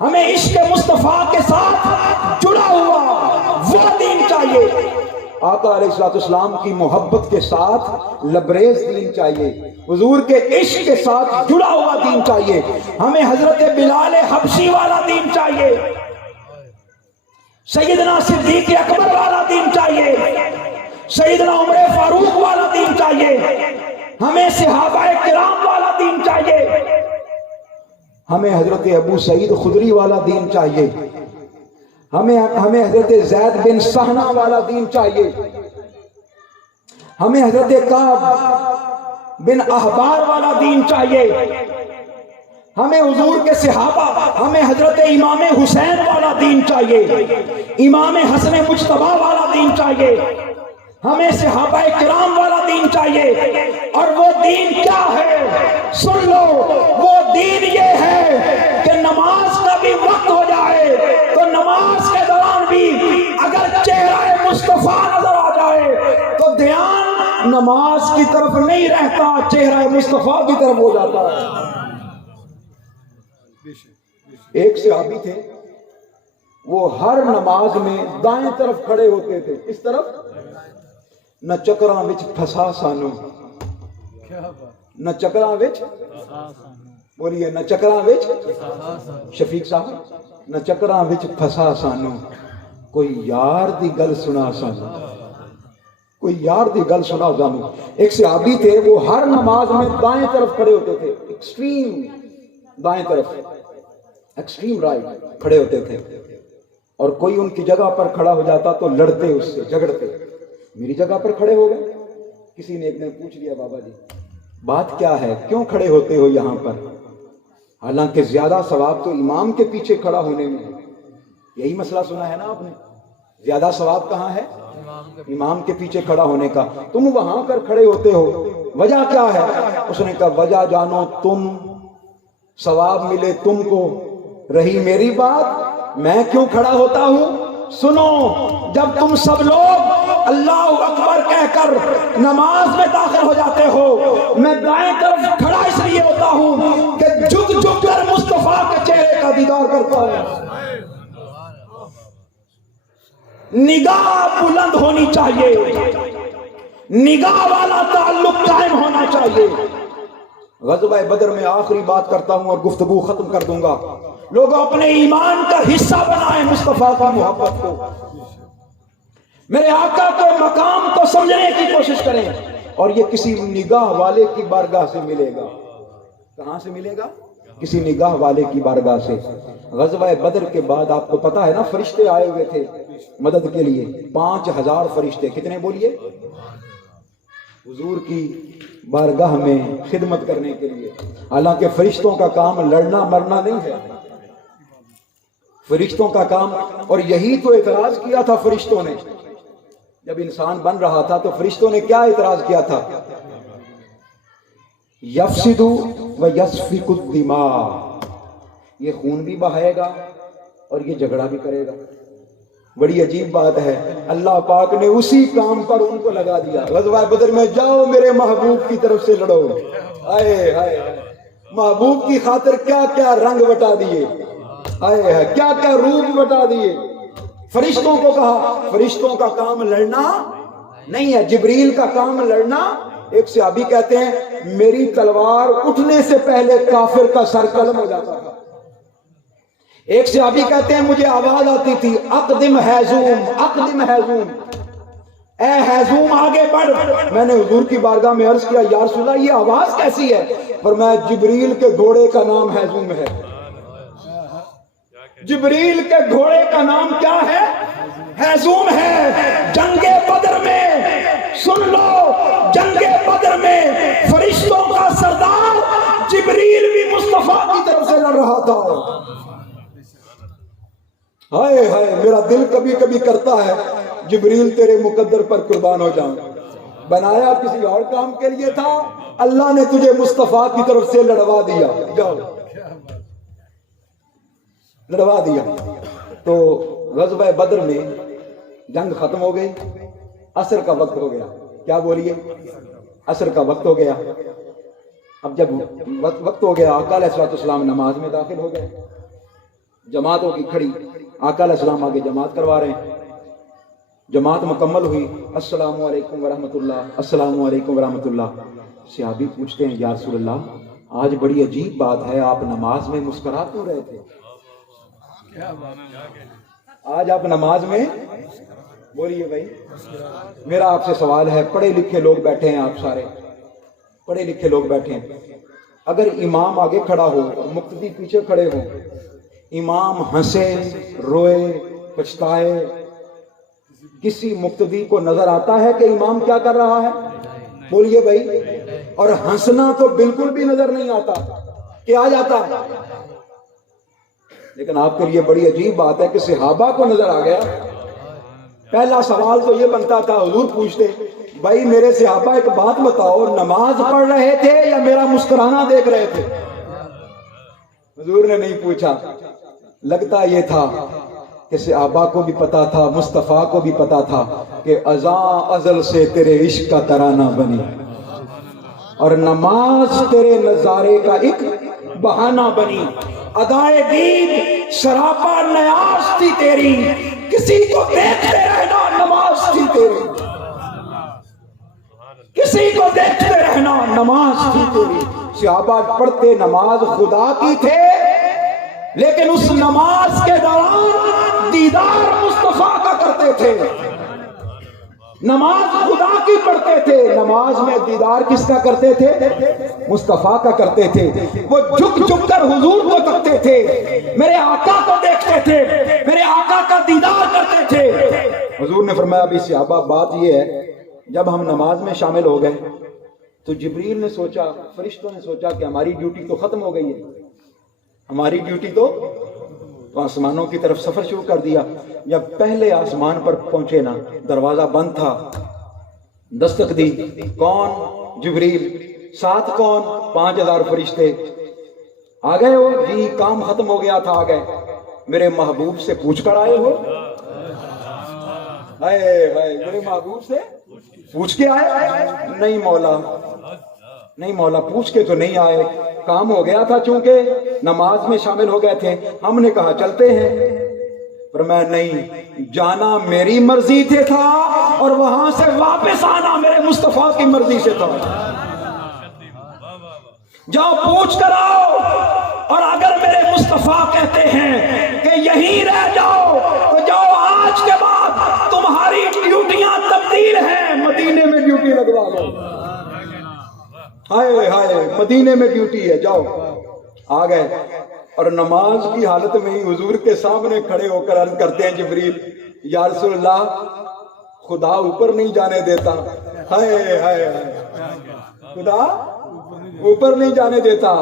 ہمیں عشق مصطفیٰ کے ساتھ جڑا ہوا وہ دین چاہیے. آقا علیہ الصلوۃ والسلام کی محبت کے ساتھ لبریز دین چاہیے. حضور کے عشق کے ساتھ جڑا ہوا دین چاہیے. ہمیں حضرت بلال حبشی والا دین چاہیے، سیدنا صدیق اکبر والا دین چاہیے، سیدنا عمر فاروق والا دین چاہیے. ہمیں صحابہ کرام والا دین چاہیے. ہمیں حضرت ابو سعید خدری والا دین چاہیے. ہمیں حضرت زید بن سہنا والا دین چاہیے. ہمیں حضرت کعب بن احبار والا دین چاہیے. ہمیں حضور کے صحابہ، ہمیں حضرت امام حسین والا دین چاہیے، امام حسن مجتبی والا دین چاہیے. ہمیں صحابہ کرام والا دین چاہیے. اور وہ دین کیا ہے؟ سن لو، وہ دین یہ ہے کہ نماز کا بھی وقت ہو جائے تو نماز کے دوران بھی اگر چہرہ مصطفیٰ نظر آ جائے تو دھیان نماز کی طرف نہیں رہتا، چہرہ مصطفیٰ کی طرف ہو جاتا ہے. ایک صحابی تھے، وہ ہر نماز میں دائیں طرف کھڑے ہوتے تھے. اس طرف نہ چکراں وچ پھسا سانو، نہ چکراں وچ بولیے، نہ چکراں وچ شفیق صاحب، نہ چکراں وچ پھسا سانو، کوئی یار دی گل سنا سانو، کوئی یار دی گل سنا سانو. ایک صحابی تھے، وہ ہر نماز میں دائیں طرف کھڑے ہوتے تھے، ایکسٹریم دائیں طرف، ایکسٹریم رائٹ کھڑے ہوتے تھے. اور کوئی ان کی جگہ پر کھڑا ہو جاتا تو لڑتے، اس سے جھگڑتے. میری جگہ پر کھڑے ہو گئے. کسی نے ایک دن پوچھ لیا، بابا جی بات کیا ہے، کیوں کھڑے ہوتے ہو یہاں پر؟ حالانکہ زیادہ ثواب تو امام کے پیچھے کھڑا ہونے میں ہے. یہی مسئلہ سنا ہے نا آپ نے، زیادہ ثواب کہاں ہے؟ امام کے پیچھے کھڑا ہونے کا. تم وہاں پر کھڑے ہوتے ہو، وجہ کیا ہے؟ اس نے کہا وجہ جانو تم، ثواب ملے تم کو، رہی میری بات میں کیوں کھڑا ہوتا ہوں. سنو، جب تم سب لوگ اللہ اکبر کہہ کر نماز میں داخل ہو جاتے ہو، میں دائیں طرف کھڑا اس لیے ہوتا ہوں کہ جھک جھک کر مصطفیٰ کے چہرے کا دیدار کرتا ہوں. نگاہ بلند ہونی چاہیے، نگاہ والا تعلق قائم ہونا چاہیے. غزوہ بدر میں آخری بات کرتا ہوں اور گفتگو ختم کر دوں گا. لوگ اپنے ایمان کا حصہ بنائیں مصطفیٰ کی محبت کو. میرے آقا کے مقام کو سمجھنے کی کوشش کریں. اور یہ کسی نگاہ والے کی بارگاہ سے ملے گا. کہاں سے ملے گا؟ کسی نگاہ والے کی بارگاہ سے. غزوہ بدر کے بعد آپ کو پتا ہے نا، فرشتے آئے ہوئے تھے مدد کے لیے. 5000 فرشتے. کتنے بولیے؟ حضور کی بارگاہ میں خدمت کرنے کے لیے. حالانکہ فرشتوں کا کام لڑنا مرنا نہیں ہے، فرشتوں کا کام. اور یہی تو اعتراض کیا تھا فرشتوں نے جب انسان بن رہا تھا. تو فرشتوں نے کیا اعتراض کیا تھا؟ یفسد و یسفک الدماء، یہ خون بھی بہائے گا اور یہ جھگڑا بھی کرے گا. بڑی عجیب بات ہے، اللہ پاک نے اسی کام پر ان کو لگا دیا. غزوہ بدر میں جاؤ میرے محبوب کی طرف سے لڑو. آئے ہائے، محبوب کی خاطر کیا کیا رنگ بٹا دیے، آئے ہائے کیا کیا روپ بٹا دیے. فرشتوں کو کہا فرشتوں کا کام لڑنا نہیں ہے. جبریل کا کام لڑنا. ایک صحابی کہتے ہیں میری تلوار اٹھنے سے پہلے کافر کا سر قلم ہو جاتا تھا. ایک صحابی کہتے ہیں مجھے آواز آتی تھی اقدم حیزوم اقدم حیزوم، اے حیزوم آگے بڑھ. میں نے حضور کی بارگاہ میں عرض کیا یا رسول اللہ یہ آواز کیسی ہے؟ فرمایا جبریل کے گھوڑے کا نام حیزوم ہے. جبریل کے گھوڑے کا نام کیا ہے؟ حیزوم ہے. جنگ بدر میں سن لو، جنگ بدر میں فرشتوں کا سردار جبریل بھی مصطفیٰ کی طرف سے لڑ رہا تھا. ہائے ہائے میرا دل کبھی کبھی کرتا ہے جبریل تیرے مقدر پر قربان ہو جاؤں. بنایا کسی اور کام کے لیے تھا، اللہ نے تجھے مصطفیٰ کی طرف سے لڑوا دیا. جاؤ لڑوا دیا. تو غزوہ بدر میں جنگ ختم ہو گئی، عصر کا وقت ہو گیا. کیا بولیے؟ عصر کا وقت ہو گیا. اب جب وقت ہو گیا آقا علیہ الصلوۃ والسلام نماز میں داخل ہو گئے. جماعتوں کی کھڑی، آقا علیہ السلام آگے جماعت کروا رہے ہیں. جماعت مکمل ہوئی. السلام علیکم ورحمۃ اللہ، السلام علیکم ورحمۃ اللہ. صحابی پوچھتے ہیں یا رسول اللہ آج بڑی عجیب بات ہے، آپ نماز میں مسکرا کیوں رہے تھے؟ آج آپ نماز میں بولیے بھائی. میرا آپ سے سوال ہے، پڑھے لکھے لوگ بیٹھے ہیں، آپ سارے پڑھے لکھے لوگ بیٹھے ہیں. اگر امام آگے کھڑا ہو اور مقتدی پیچھے کھڑے ہو، امام ہنسے روئے پچھتائے، کسی مقتدی کو نظر آتا ہے کہ امام کیا کر رہا ہے؟ بولیے بھائی. اور ہنسنا تو بالکل بھی نظر نہیں آتا. کیا آ جاتا ہے؟ لیکن آپ کے لیے بڑی عجیب بات ہے کہ صحابہ کو نظر آ گیا. پہلا سوال تو یہ بنتا تھا، حضور پوچھتے بھائی میرے صحابہ ایک بات بتاؤ، نماز پڑھ رہے تھے یا میرا مسکرانا دیکھ رہے تھے؟ حضور نے نہیں پوچھا. لگتا یہ تھا کہ صحابہ کو بھی پتا تھا، مصطفیٰ کو بھی پتا تھا کہ ازاں ازل سے تیرے عشق کا ترانہ بنی اور نماز تیرے نظارے کا ایک بہانہ بنی. ادائے دید سراپا نیاز تھی تیری، کسی کو دیکھتے رہنا نماز تھی تیری، کسی کو دیکھتے رہنا نماز تھی تیری. صحابہ پڑھتے نماز خدا کی تھے، لیکن اس نماز کے دوران دیدار مصطفیٰ کا کرتے تھے. نماز خدا کی پڑھتے تھے، نماز میں دیدار کس کا کرتے تھے؟ مصطفیٰ کا کرتے تھے. وہ جھک جھک کر حضور کو تکتے تھے، میرے آقا کو دیکھتے تھے، میرے آقا کا دیدار کرتے تھے. حضور نے فرمایا ابھی صحابہ بات یہ ہے، جب ہم نماز میں شامل ہو گئے تو جبریل نے سوچا، فرشتوں نے سوچا کہ ہماری ڈیوٹی تو ختم ہو گئی ہے، ہماری ڈیوٹی تو آسمانوں کی طرف سفر شروع کر دیا. جب پہلے آسمان پر پہنچے نا، دروازہ بند تھا، دستک دی. کون؟ جبریل. ساتھ کون؟ 5000 فرشتے. آ گئے ہو؟ جی کام ختم ہو گیا تھا، آ گئے. میرے محبوب سے پوچھ کر آئے ہو؟ ہائے ہائے میرے محبوب سے پوچھ کے آئے؟ نہیں مولا، نہیں مولا پوچھ کے تو نہیں آئے، کام ہو گیا تھا، چونکہ نماز میں شامل ہو گئے تھے. ہم نے کہا چلتے ہیں. پر میں نہیں، جانا میری مرضی سے تھا اور وہاں سے واپس آنا میرے مصطفیٰ کی مرضی سے تھا. جاؤ پوچھ کر آؤ، اور اگر میرے مصطفیٰ کہتے ہیں کہ یہیں رہ جاؤ تو جاؤ. آج کے بعد تمہاری ڈیوٹیاں تبدیل ہیں، مدینے میں ڈیوٹی لگوا لو. ہائے ہائے مدینے میں ڈیوٹی ہے، جاؤ. آ گئے اور نماز کی حالت میں ہی حضور کے سامنے کھڑے ہو کر عرض کرتے ہیں جبریل یا رسول اللہ خدا اوپر نہیں جانے دیتا. ہائے ہائے خدا اوپر نہیں جانے دیتا.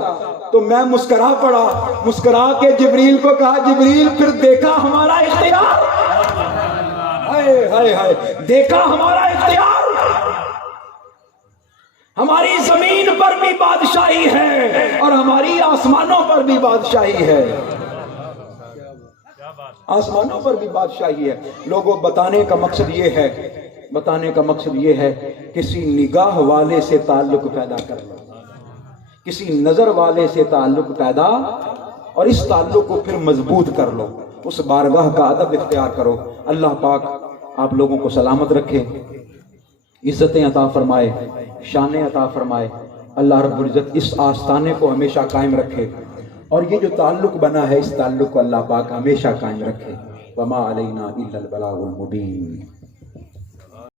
تو میں مسکرا پڑا، مسکرا کے جبریل کو کہا جبریل پھر دیکھا ہمارا اختیار. ہائے ہائے ہائے دیکھا ہمارا اختیار. ہماری زمین پر بھی بادشاہی ہے اور ہماری آسمانوں پر بھی بادشاہی ہے، آسمانوں پر بھی بادشاہی ہے. لوگوں بتانے کا مقصد یہ ہے، بتانے کا مقصد یہ ہے کسی نگاہ والے سے تعلق پیدا کر لو، کسی نظر والے سے تعلق پیدا اور اس تعلق کو پھر مضبوط کر لو، اس بارگاہ کا ادب اختیار کرو. اللہ پاک آپ لوگوں کو سلامت رکھے. عزتیں عطا فرمائے، شانیں عطا فرمائے۔ اللہ رب العزت اس آستانے کو ہمیشہ قائم رکھے، اور یہ جو تعلق بنا ہے اس تعلق کو اللہ پاک ہمیشہ قائم رکھے۔ وما علینا الا البلاغ المبین۔